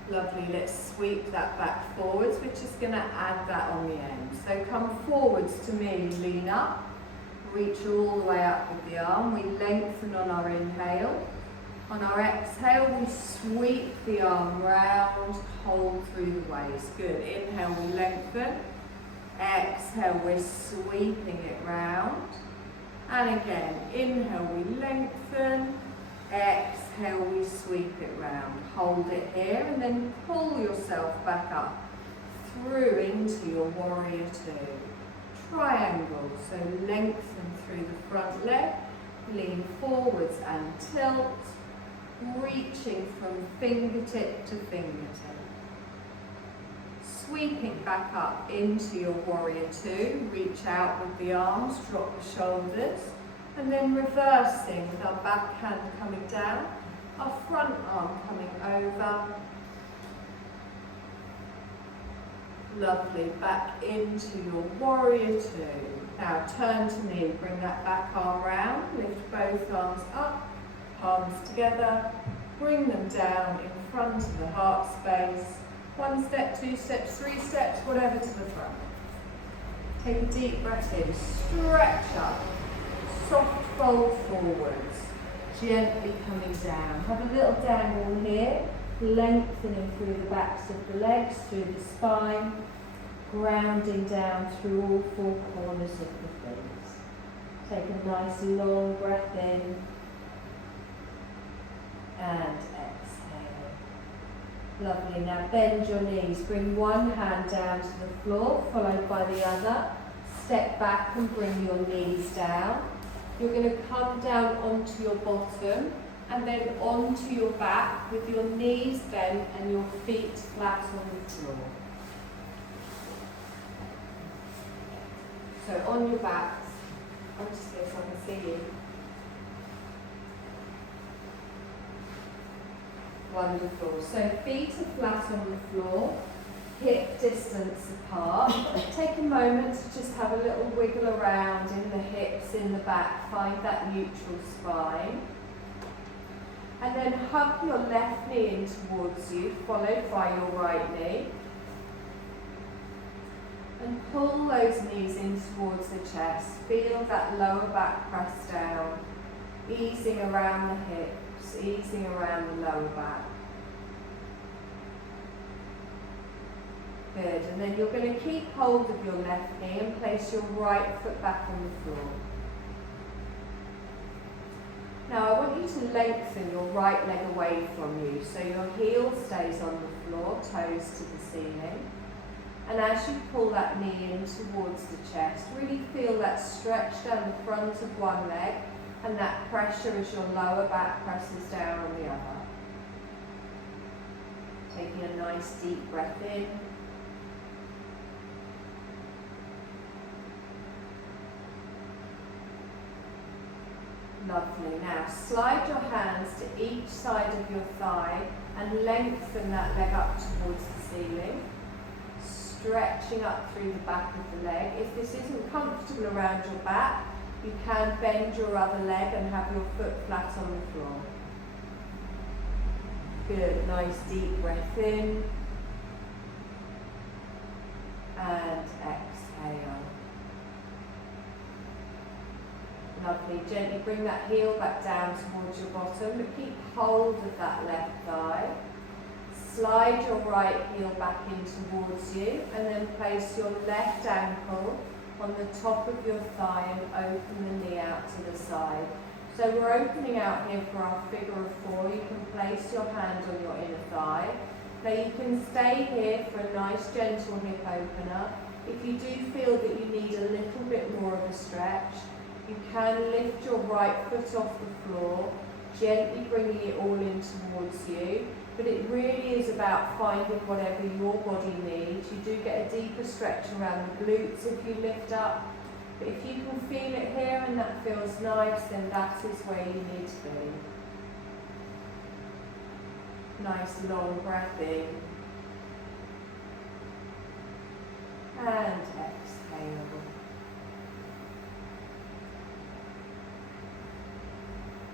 Lovely, let's sweep that back forwards. We're just going to add that on the end. So come forwards to me, lean up, reach all the way up with the arm. We lengthen on our inhale. On our exhale, we sweep the arm round, hold through the waist. Good, inhale, we lengthen. Exhale, we're sweeping it round. And again, inhale, we lengthen. Exhale, we sweep it round. Hold it here and then pull yourself back up through into your warrior two. Triangle, so lengthen through the front leg, lean forwards and tilt, reaching from fingertip to fingertip. Sweeping back up into your warrior two, reach out with the arms, drop the shoulders. And then reversing with our back hand coming down, our front arm coming over. Lovely, back into your warrior two. Now turn to me, bring that back arm round, lift both arms up, palms together, bring them down in front of the heart space. 1 step, 2 steps, 3 steps, whatever to the front. Take a deep breath in, stretch up, soft fold forwards, gently coming down. Have a little dangle here, lengthening through the backs of the legs, through the spine, grounding down through all four corners of the feet. Take a nice long breath in and exhale. Lovely. Now bend your knees. Bring one hand down to the floor, followed by the other. Step back and bring your knees down. You're going to come down onto your bottom and then onto your back with your knees bent and your feet flat on the floor. So on your backs, I'll just go so I can see you. Wonderful. So feet are flat on the floor, hip distance apart. Take a moment to just have a little wiggle around in the hips, in the back. Find that neutral spine. And then hug your left knee in towards you, followed by your right knee. And pull those knees in towards the chest. Feel that lower back press down, easing around the hips, easing around the lower back. Good, and then you're going to keep hold of your left knee and place your right foot back on the floor. Now I want you to lengthen your right leg away from you, so your heel stays on the floor, toes to the ceiling. And as you pull that knee in towards the chest, really feel that stretch down the front of one leg and that pressure as your lower back presses down on the other. Taking a nice deep breath in. Lovely. Now slide your hands to each side of your thigh and lengthen that leg up towards the ceiling. Stretching up through the back of the leg. If this isn't comfortable around your back, you can bend your other leg and have your foot flat on the floor. Good, nice deep breath in and exhale. Lovely, gently bring that heel back down towards your bottom, but keep hold of that left thigh. Slide your right heel back in towards you and then place your left ankle on the top of your thigh and open the knee out to the side. So we're opening out here for our figure of four. You can place your hand on your inner thigh. Now you can stay here for a nice gentle hip opener. If you do feel that you need a little bit more of a stretch, you can lift your right foot off the floor, gently bringing it all in towards you. But it really is about finding whatever your body needs. You do get a deeper stretch around the glutes if you lift up. But if you can feel it here and that feels nice, then that is where you need to be. Nice long breath in. And exhale.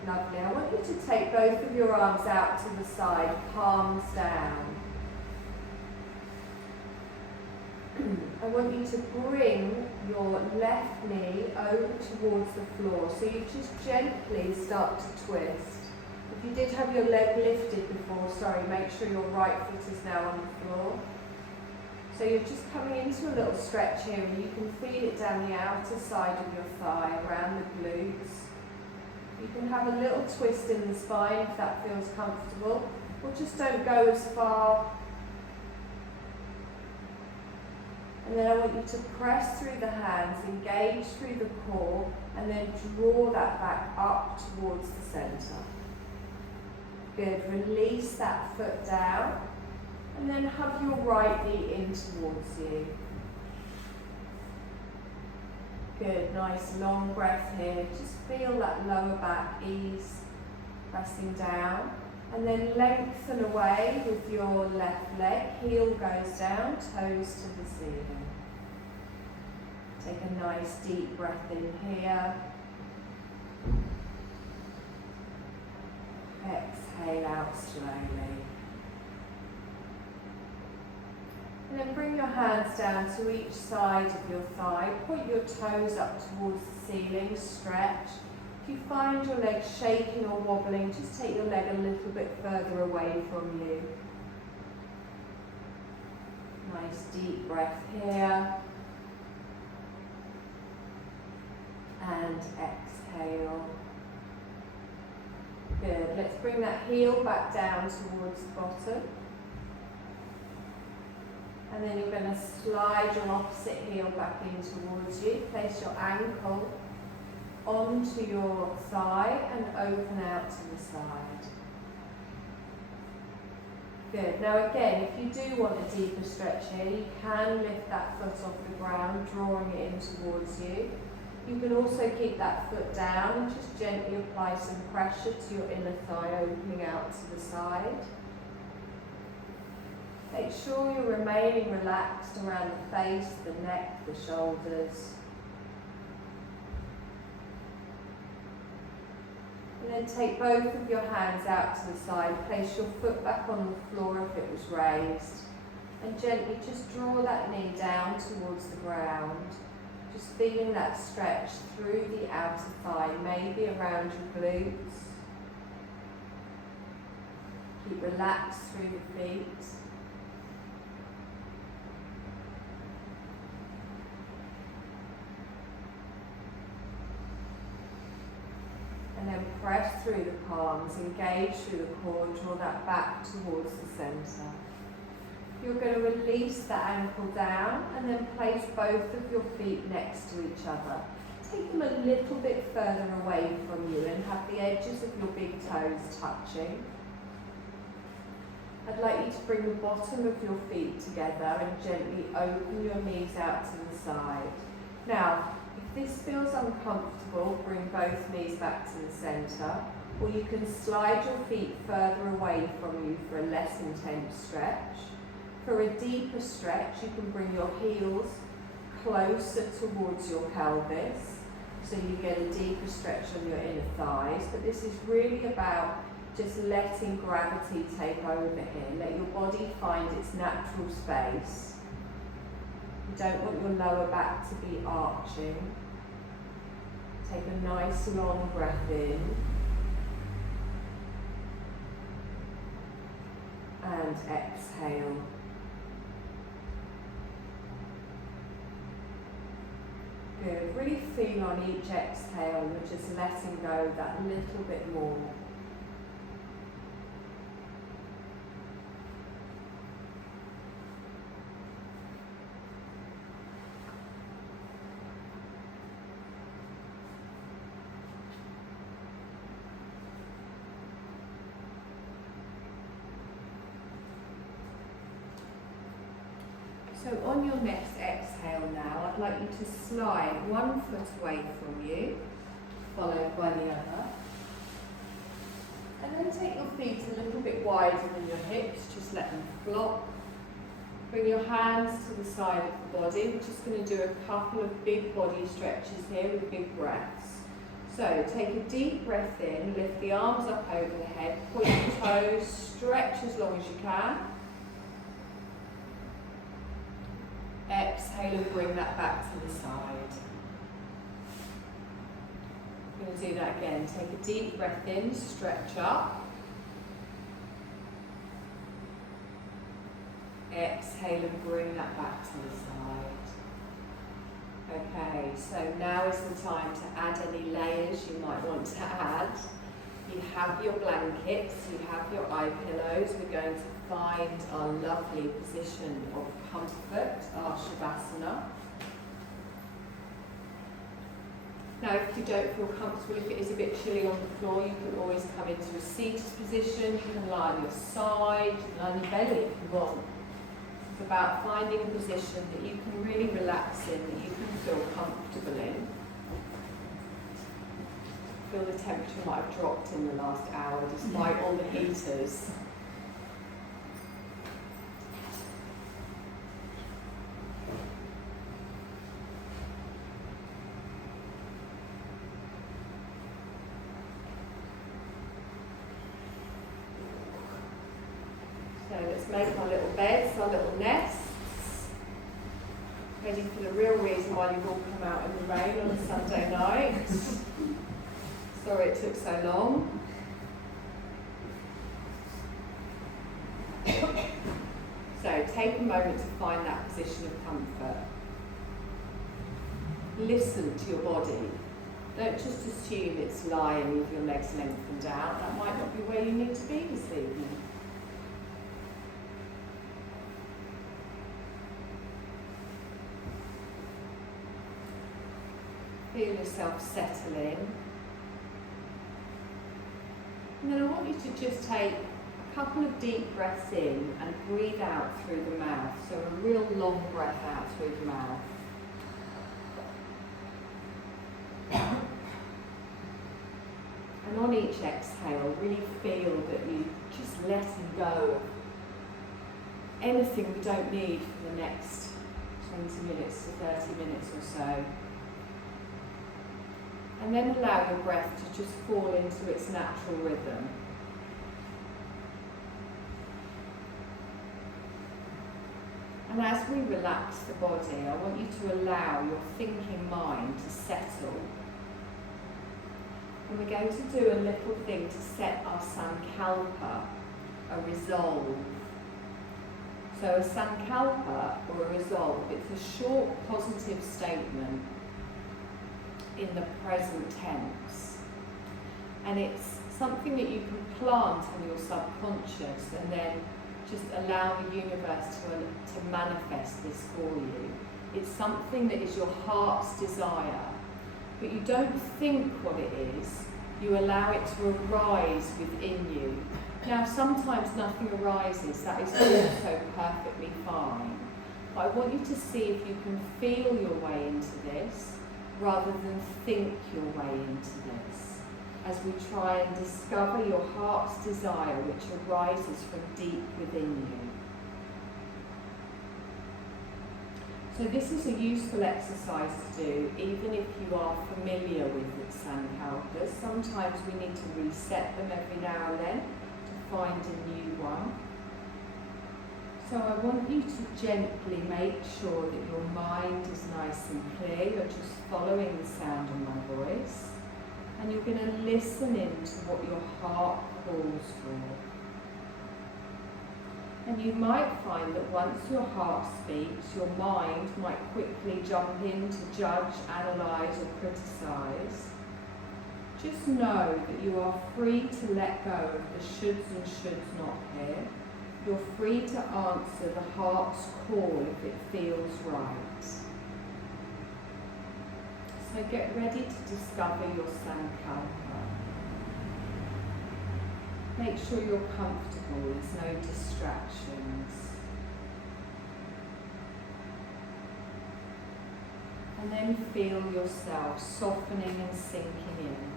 Lovely. I want you to take both of your arms out to the side, palms down. I want you to bring your left knee over towards the floor. So you just gently start to twist. If you did have your leg lifted before, make sure your right foot is now on the floor. So you're just coming into a little stretch here and you can feel it down the outer side of your thigh, around the glutes. You can have a little twist in the spine if that feels comfortable, or just don't go as far. And then I want you to press through the hands, engage through the core, and then draw that back up towards the centre. Good, release that foot down, and then hug your right knee in towards you. Good, nice long breath here. Just feel that lower back ease, pressing down. And then lengthen away with your left leg. Heel goes down, toes to the ceiling. Take a nice deep breath in here. Exhale out slowly. And then bring your hands down to each side of your thigh. Point your toes up towards the ceiling, stretch. If you find your leg shaking or wobbling, just take your leg a little bit further away from you. Nice deep breath here. And exhale. Good. Let's bring that heel back down towards the bottom. And then you're going to slide your opposite heel back in towards you. Place your ankle onto your thigh and open out to the side. Good. Now again, if you do want a deeper stretch here, you can lift that foot off the ground, drawing it in towards you. You can also keep that foot down and just gently apply some pressure to your inner thigh, opening out to the side. Make sure you're remaining relaxed around the face, the neck, the shoulders. And then take both of your hands out to the side. Place your foot back on the floor if it was raised. And gently just draw that knee down towards the ground. Just feeling that stretch through the outer thigh, maybe around your glutes. Keep relaxed through the feet. And then press through the palms, engage through the core, draw that back towards the centre. You're going to release the ankle down and then place both of your feet next to each other. Take them a little bit further away from you and have the edges of your big toes touching. I'd like you to bring the bottom of your feet together and gently open your knees out to the side. Now, if this feels uncomfortable, bring both knees back to the centre, or you can slide your feet further away from you for a less intense stretch. For a deeper stretch, you can bring your heels closer towards your pelvis, so you get a deeper stretch on your inner thighs. But this is really about just letting gravity take over here. Let your body find its natural space. You don't want your lower back to be arching. Take a nice long breath in. And exhale. Good. Really feel on each exhale, you're just letting go that little bit more. So on your next exhale now, I'd like you to slide one foot away from you, followed by the other. And then take your feet a little bit wider than your hips, just let them flop. Bring your hands to the side of the body. We're just going to do a couple of big body stretches here with big breaths. So take a deep breath in, lift the arms up over the head, point your toes, stretch as long as you can. Exhale and bring that back to the side. I'm going to do that again. Take a deep breath in, stretch up. Exhale and bring that back to the side. Okay, so now is the time to add any layers you might want to add. You have your blankets, you have your eye pillows. We're going to find our lovely position of comfort, our Shavasana. Now, if you don't feel comfortable, if it is a bit chilly on the floor, you can always come into a seated position. You can lie on your side, you can lie on your belly if you want. It's about finding a position that you can really relax in, that you can feel comfortable in. Feel the temperature might have dropped in the last hour despite all the heaters. So let's make our little beds, our little nests. ready for the real reason why you've all come out in the rain on a Sunday night. Sorry it took so long. So take a moment to find that position of comfort. Listen to your body. Don't just assume it's lying with your legs lengthened out. That might not be where you need to be this evening. Feel yourself settle in. And then I want you to just take a couple of deep breaths in and breathe out through the mouth. So a real long breath out through the mouth. And on each exhale, really feel that you just letting go of anything we don't need for the next 20 minutes to 30 minutes or so. And then allow your breath to just fall into its natural rhythm. And as we relax the body, I want you to allow your thinking mind to settle. And we're going to do a little thing to set our sankalpa, a resolve. So a sankalpa, or a resolve, it's a short positive statement in the present tense. And it's something that you can plant in your subconscious and then just allow the universe to manifest this for you. It's something that is your heart's desire, but you don't think what it is, you allow it to arise within you. Now sometimes nothing arises, that is also perfectly fine. But I want you to see if you can feel your way into this, rather than think your way into this, as we try and discover your heart's desire which arises from deep within you. So this is a useful exercise to do, even if you are familiar with the sankalpas. Sometimes we need to reset them every now and then to find a new one. So I want you to gently make sure that your mind is nice and clear. You're just following the sound of my voice. And you're going to listen in to what your heart calls for. And you might find that once your heart speaks, your mind might quickly jump in to judge, analyse or criticise. Just know that you are free to let go of the shoulds and shoulds not here. You're free to answer the heart's call if it feels right. So get ready to discover your sankalpa. Make sure you're comfortable, there's no distractions. And then feel yourself softening and sinking in.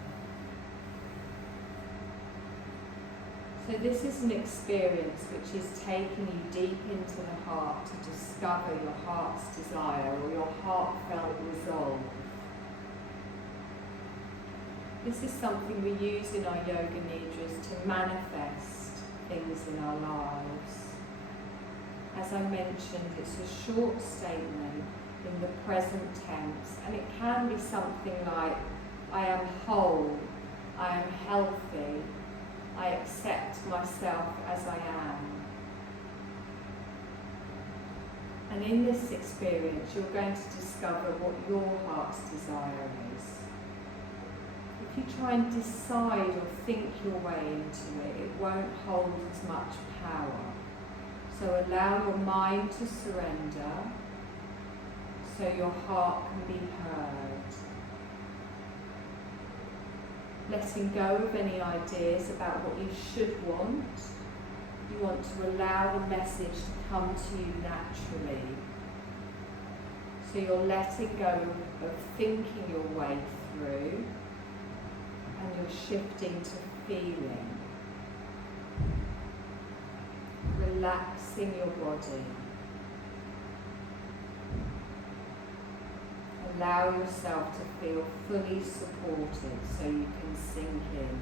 So this is an experience which is taking you deep into the heart to discover your heart's desire or your heartfelt resolve. This is something we use in our yoga nidras to manifest things in our lives. As I mentioned, it's a short statement in the present tense, and it can be something like, I am whole, I am healthy, I accept myself as I am. And in this experience, you're going to discover what your heart's desire is. If you try and decide or think your way into it, it won't hold as much power. So allow your mind to surrender so your heart can be heard. Letting go of any ideas about what you should want. You want to allow the message to come to you naturally. So you're letting go of thinking your way through, and you're shifting to feeling. Relaxing your body. Allow yourself to feel fully supported so you can sink in.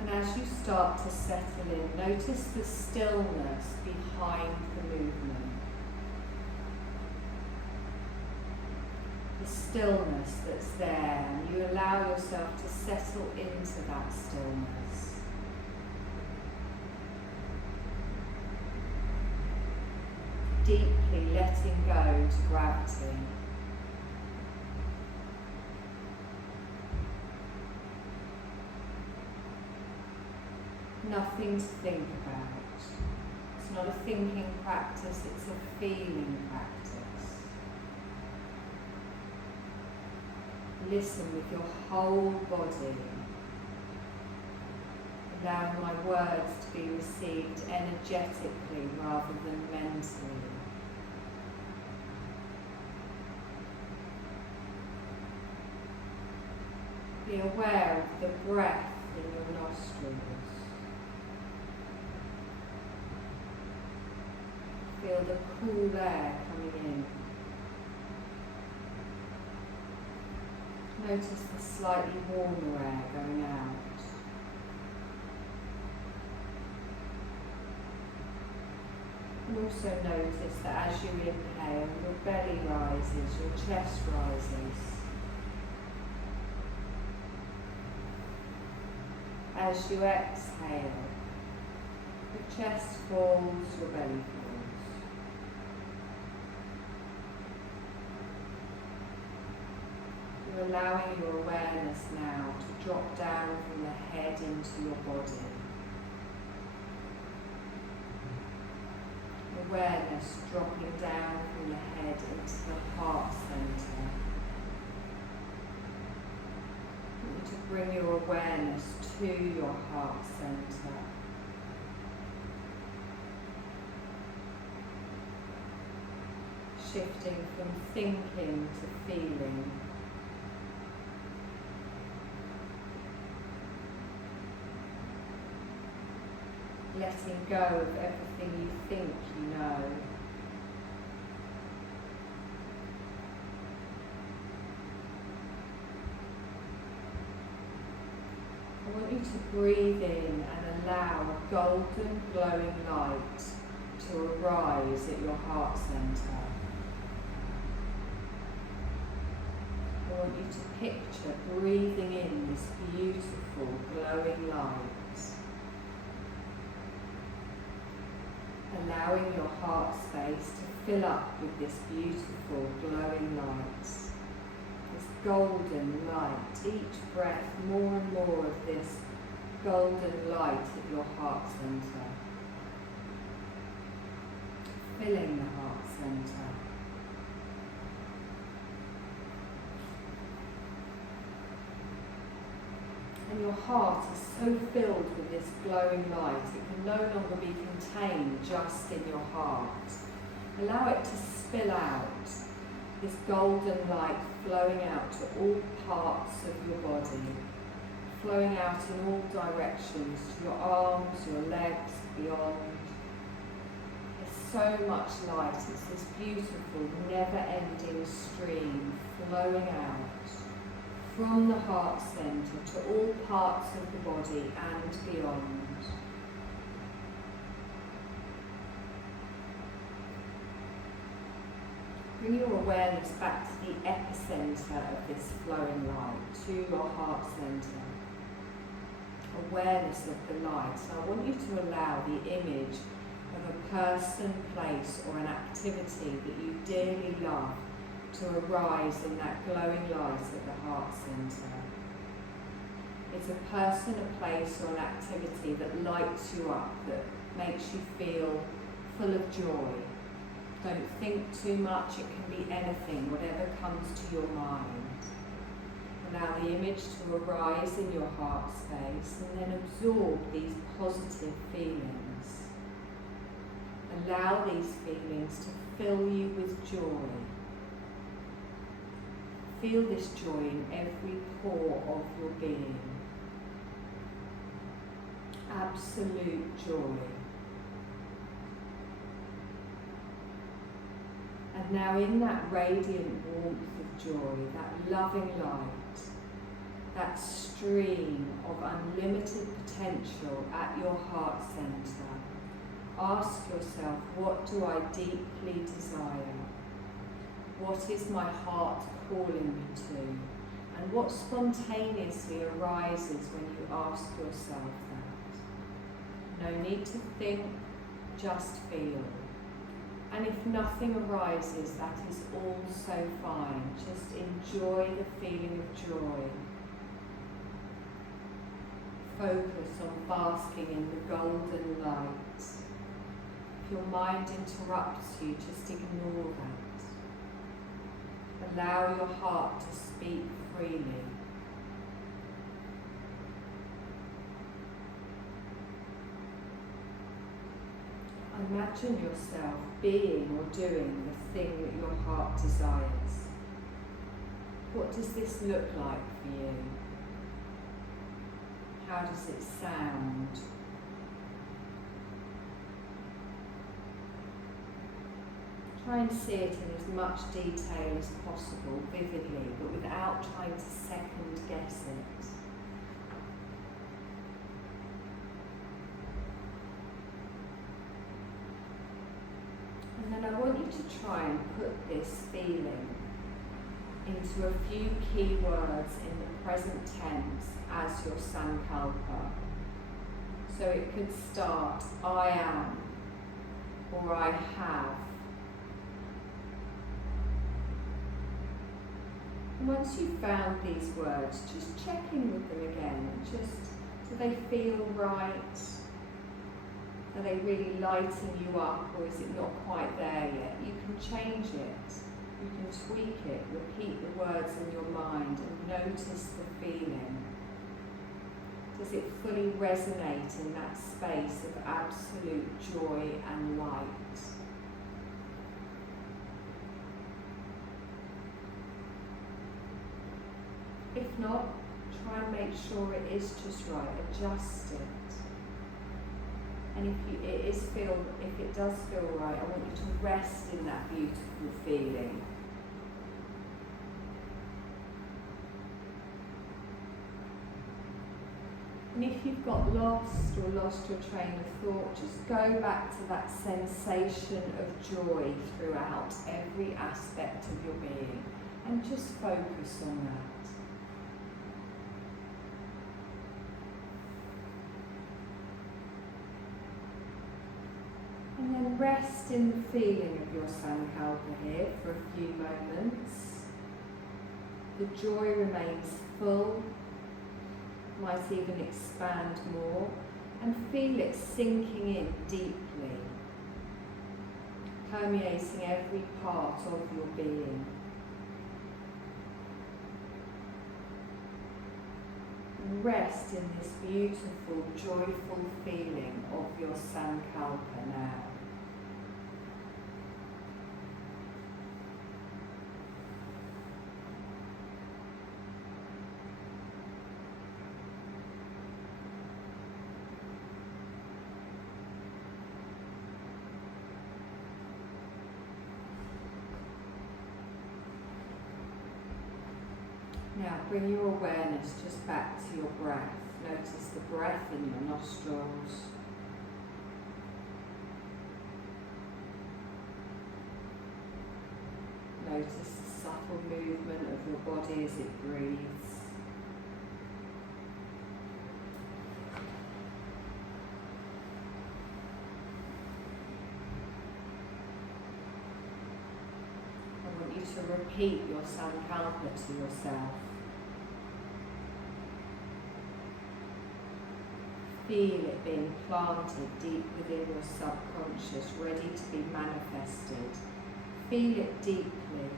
And as you start to settle in, notice the stillness behind the movement. The stillness that's there, and you allow yourself to settle into that stillness. Deeply letting go to gravity. Nothing to think about. It's not a thinking practice, it's a feeling practice. Listen with your whole body, allowing my words to be received energetically rather than mentally. Be aware of the breath in your nostrils. Feel the cool air coming in. Notice the slightly warmer air going out. And also notice that as you inhale, your belly rises, your chest rises. As you exhale, your chest falls, your belly falls. You're allowing your awareness now to drop down from the head into your body. Awareness dropping down from the head into the heart center. You need to bring your awareness to your heart center. Shifting from thinking to feeling. Letting go of everything you think you know. I want you to breathe in and allow a golden glowing light to arise at your heart center. I want you to picture breathing in this beautiful glowing light. Allowing your heart space to fill up with this beautiful glowing light, this golden light. Each breath, more and more of this golden light at your heart center, filling the heart center. And your heart is so filled with this glowing light, it can no longer be contained just in your heart. Allow it to spill out, this golden light flowing out to all parts of your body, flowing out in all directions, to your arms, your legs, beyond. There's so much light, it's this beautiful, never-ending stream flowing out from the heart center to all parts of the body and beyond. Bring your awareness back to the epicenter of this flowing light, to your heart center. Awareness of the light. So I want you to allow the image of a person, place, or an activity that you dearly love to arise in that glowing light at the heart center. It's a person, a place, or an activity that lights you up, that makes you feel full of joy. Don't think too much, it can be anything, whatever comes to your mind. Allow the image to arise in your heart space and then absorb these positive feelings. Allow these feelings to fill you with joy. Feel this joy in every pore of your being. Absolute joy. And now in that radiant warmth of joy, that loving light, that stream of unlimited potential at your heart centre. Ask yourself, what do I deeply desire? What is my heart calling me to? And what spontaneously arises when you ask yourself that? No need to think, just feel. And if nothing arises, that is also fine. Just enjoy the feeling of joy. Focus on basking in the golden light. If your mind interrupts you, just ignore that. Allow your heart to speak freely. Imagine yourself being or doing the thing that your heart desires. What does this look like for you? How does it sound? Try and see it in as much detail as possible, vividly, but without trying to second guess it. And then I want you to try and put this feeling into a few key words in the present tense as your sankalpa. So it could start, I am, or I have. And once you've found these words, just check in with them again. Just, do they feel right? Are they really lighting you up, or is it not quite there yet? You can change it. You can tweak it. Repeat the words in your mind and notice the feeling. Does it fully resonate in that space of absolute joy and light? If not, try and make sure it is just right. Adjust it. And if it does feel right, I want you to rest in that beautiful feeling. And if you've got lost or lost your train of thought, just go back to that sensation of joy throughout every aspect of your being and just focus on that. And then rest in the feeling of your sankalpa here for a few moments. The joy remains full, might even expand more, and feel it sinking in deeply, permeating every part of your being. Rest in this beautiful, joyful feeling of your sankalpa now. Now bring your awareness just back to your breath. Notice the breath in your nostrils. Notice the subtle movement of your body as it breathes. I want you to repeat your sankalpa to yourself. Feel it being planted deep within your subconscious, ready to be manifested. Feel it deeply.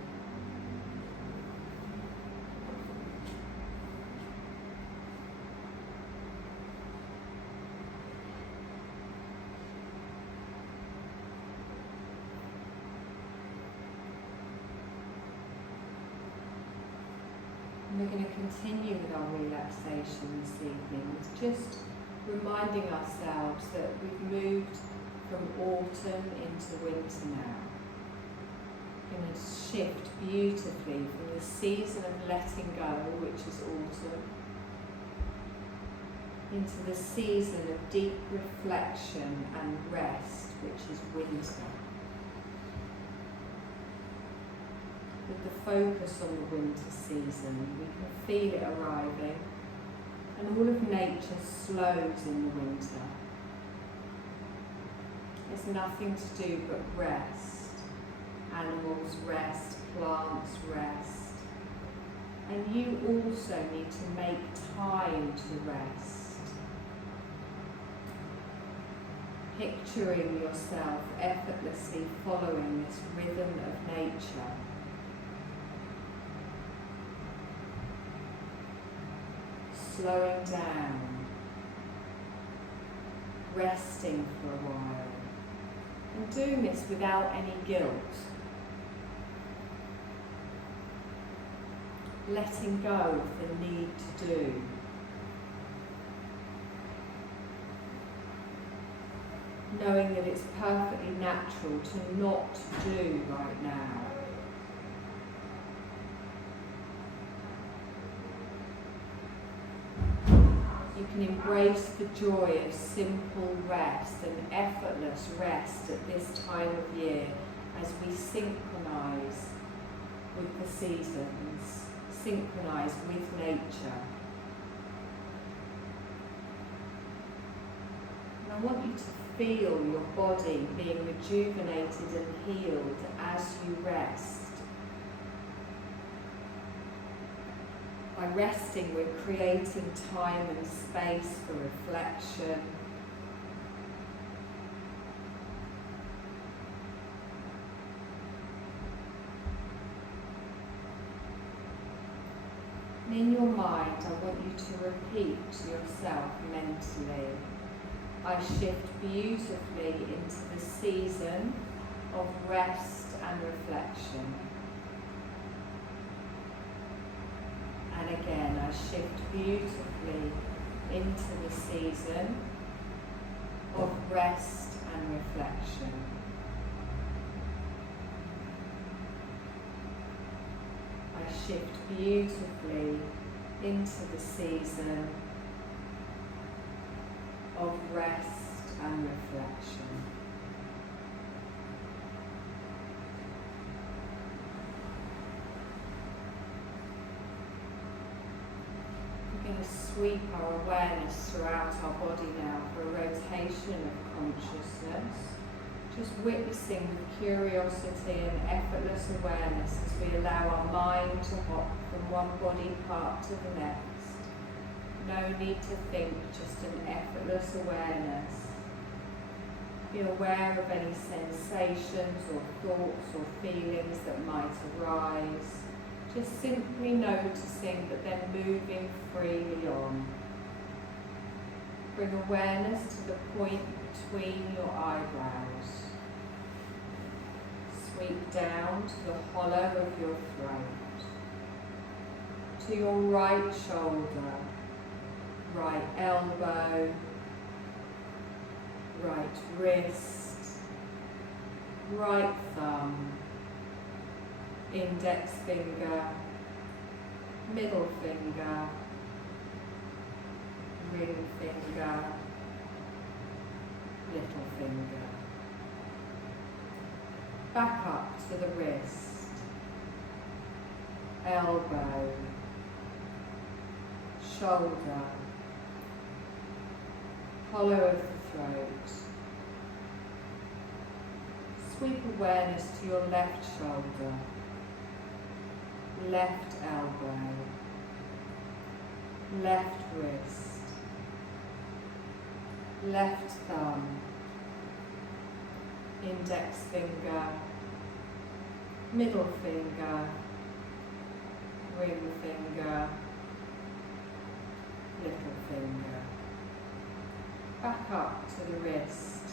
And we're going to continue with our relaxation this evening with just reminding ourselves that we've moved from autumn into winter now. We're going to shift beautifully from the season of letting go, which is autumn, into the season of deep reflection and rest, which is winter. With the focus on the winter season, we can feel it arriving, and all of nature slows in the winter. There's nothing to do but rest. Animals rest, plants rest. And you also need to make time to rest. Picturing yourself effortlessly following this rhythm of nature. Slowing down, resting for a while, and doing this without any guilt. Letting go of the need to do. Knowing that it's perfectly natural to not do right now. You can embrace the joy of simple rest and effortless rest at this time of year as we synchronize with the seasons, synchronize with nature. And I want you to feel your body being rejuvenated and healed as you rest. By resting, we're creating time and space for reflection. And in your mind, I want you to repeat to yourself mentally, I shift beautifully into the season of rest and reflection. And again, I shift beautifully into the season of rest and reflection. I shift beautifully into the season of rest and reflection. We're going to sweep our awareness throughout our body now for a rotation of consciousness, just witnessing with curiosity and effortless awareness as we allow our mind to hop from one body part to the next. No need to think, just an effortless awareness. Be aware of any sensations or thoughts or feelings that might arise. Just simply noticing, but then moving freely on. Bring awareness to the point between your eyebrows. Sweep down to the hollow of your throat. To your right shoulder, right elbow, right wrist, right thumb, index finger, middle finger, ring finger, little finger. Back up to the wrist, elbow, shoulder, hollow of the throat. Sweep awareness to your left shoulder, left elbow, left wrist, left thumb, index finger, middle finger, ring finger, little finger. Back up to the wrist,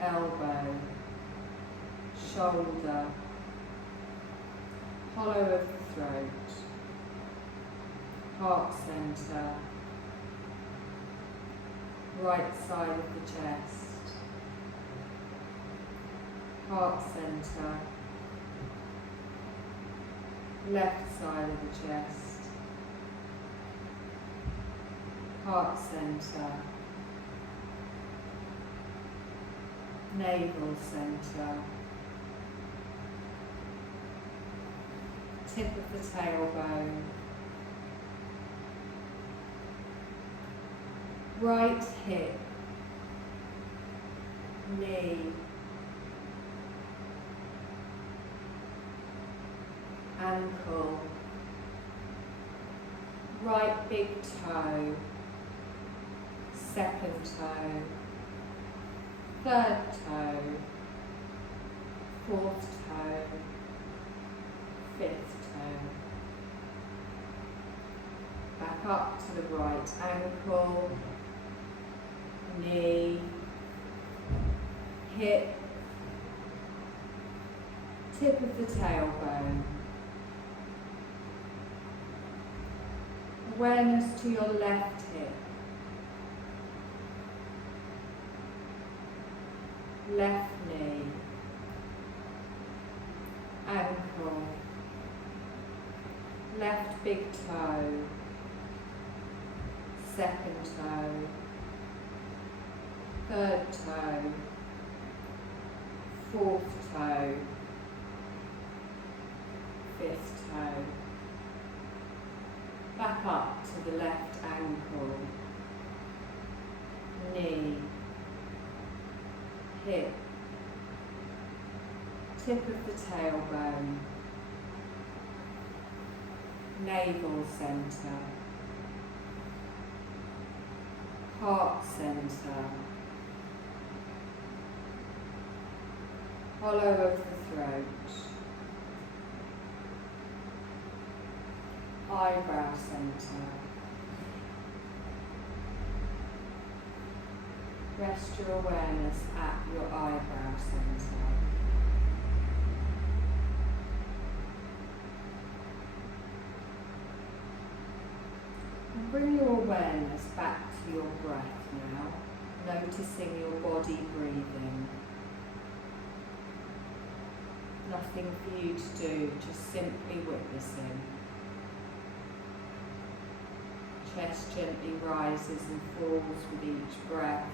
elbow, shoulder, hollow of the throat, heart centre, right side of the chest, heart centre, left side of the chest, heart center, navel center, tip of the tailbone, right hip, knee, ankle, right big toe, second toe, third toe, fourth toe, fifth toe. Back up to the right ankle, knee, hip, tip of the tailbone. Awareness to your left hip, left knee, ankle, left big toe, second toe, third toe, fourth toe, fifth toe. Back up to the left ankle, knee, hip, tip of the tailbone, navel center, heart center, hollow of the throat, eyebrow center. Rest your awareness at your eyebrow center. And bring your awareness back to your breath now, noticing your body breathing. Nothing for you to do, just simply witnessing. Chest gently rises and falls with each breath.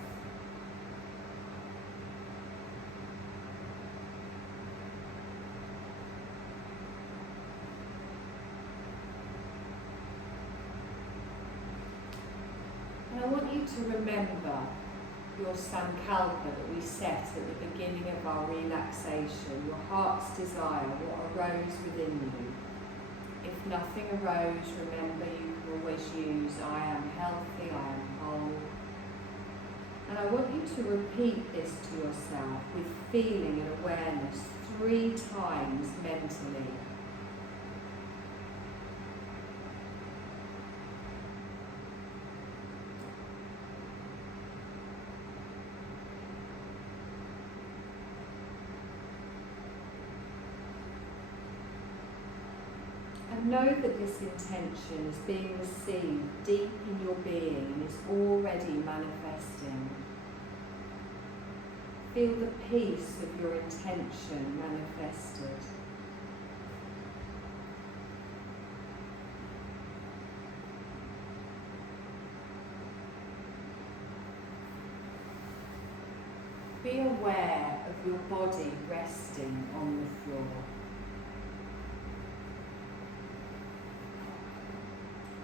And I want you to remember your sankalpa that we set at the beginning of our relaxation, your heart's desire, what arose within you. If nothing arose, remember you can always use I am healthy, I am whole. And I want you to repeat this to yourself with feeling and awareness 3 times mentally. And know that this intention is being received deep in your being and is already manifesting. Feel the peace of your intention manifested. Be aware of your body resting on the floor.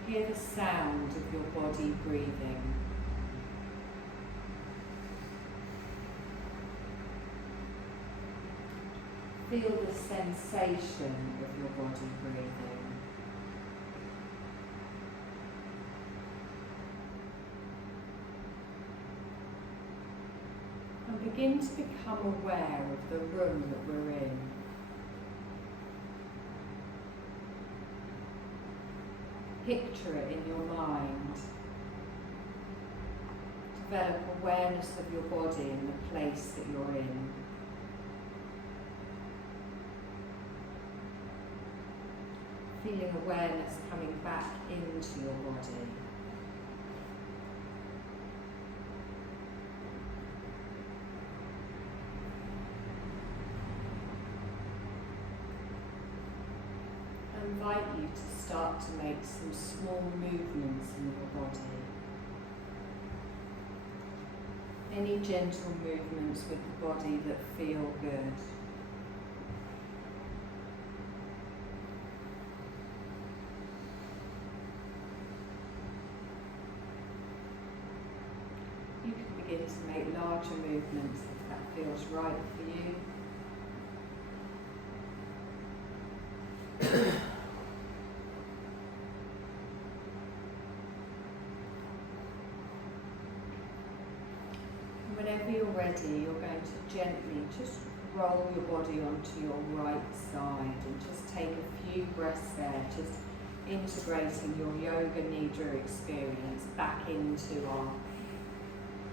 Hear the sound of your body breathing. Feel the sensation of your body breathing. And begin to become aware of the room that we're in. Picture it in your mind. Develop awareness of your body and the place that you're in. Feeling awareness coming back into your body. I invite you to start to make some small movements in your body. Any gentle movements with the body that feel good. You can begin to make larger movements if that feels right for you. Whenever you're ready, you're going to gently just roll your body onto your right side and just take a few breaths there, just integrating your yoga nidra experience back into our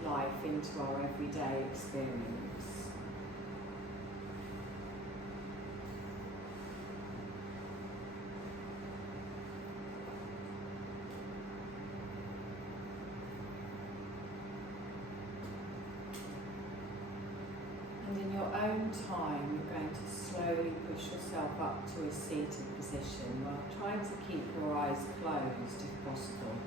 life, into our everyday experience. And in your own time, you're going to slowly push yourself up to a seated position while trying to keep your eyes closed if possible.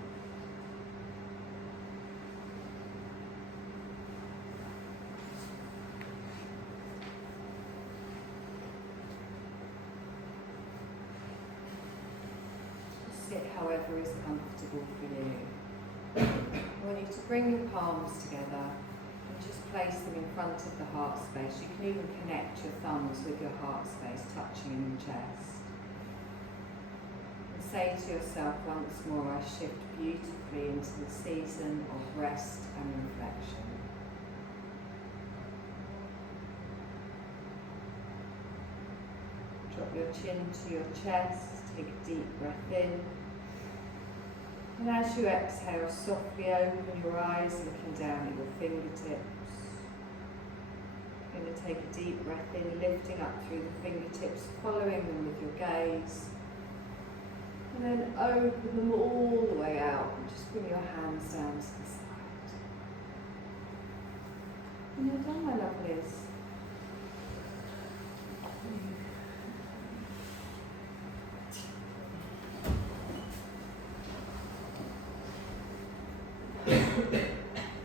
Sit however is comfortable for you. I want you to bring your palms together. Just place them in front of the heart space. You can even connect your thumbs with your heart space, touching in your chest. And say to yourself once more, I shift beautifully into the season of rest and reflection. Drop your chin to your chest, take a deep breath in. And as you exhale, softly open your eyes, looking down at your fingertips. You're going to take a deep breath in, lifting up through the fingertips, following them with your gaze. And then open them all the way out and just bring your hands down to the side. When you're done, my lovelies,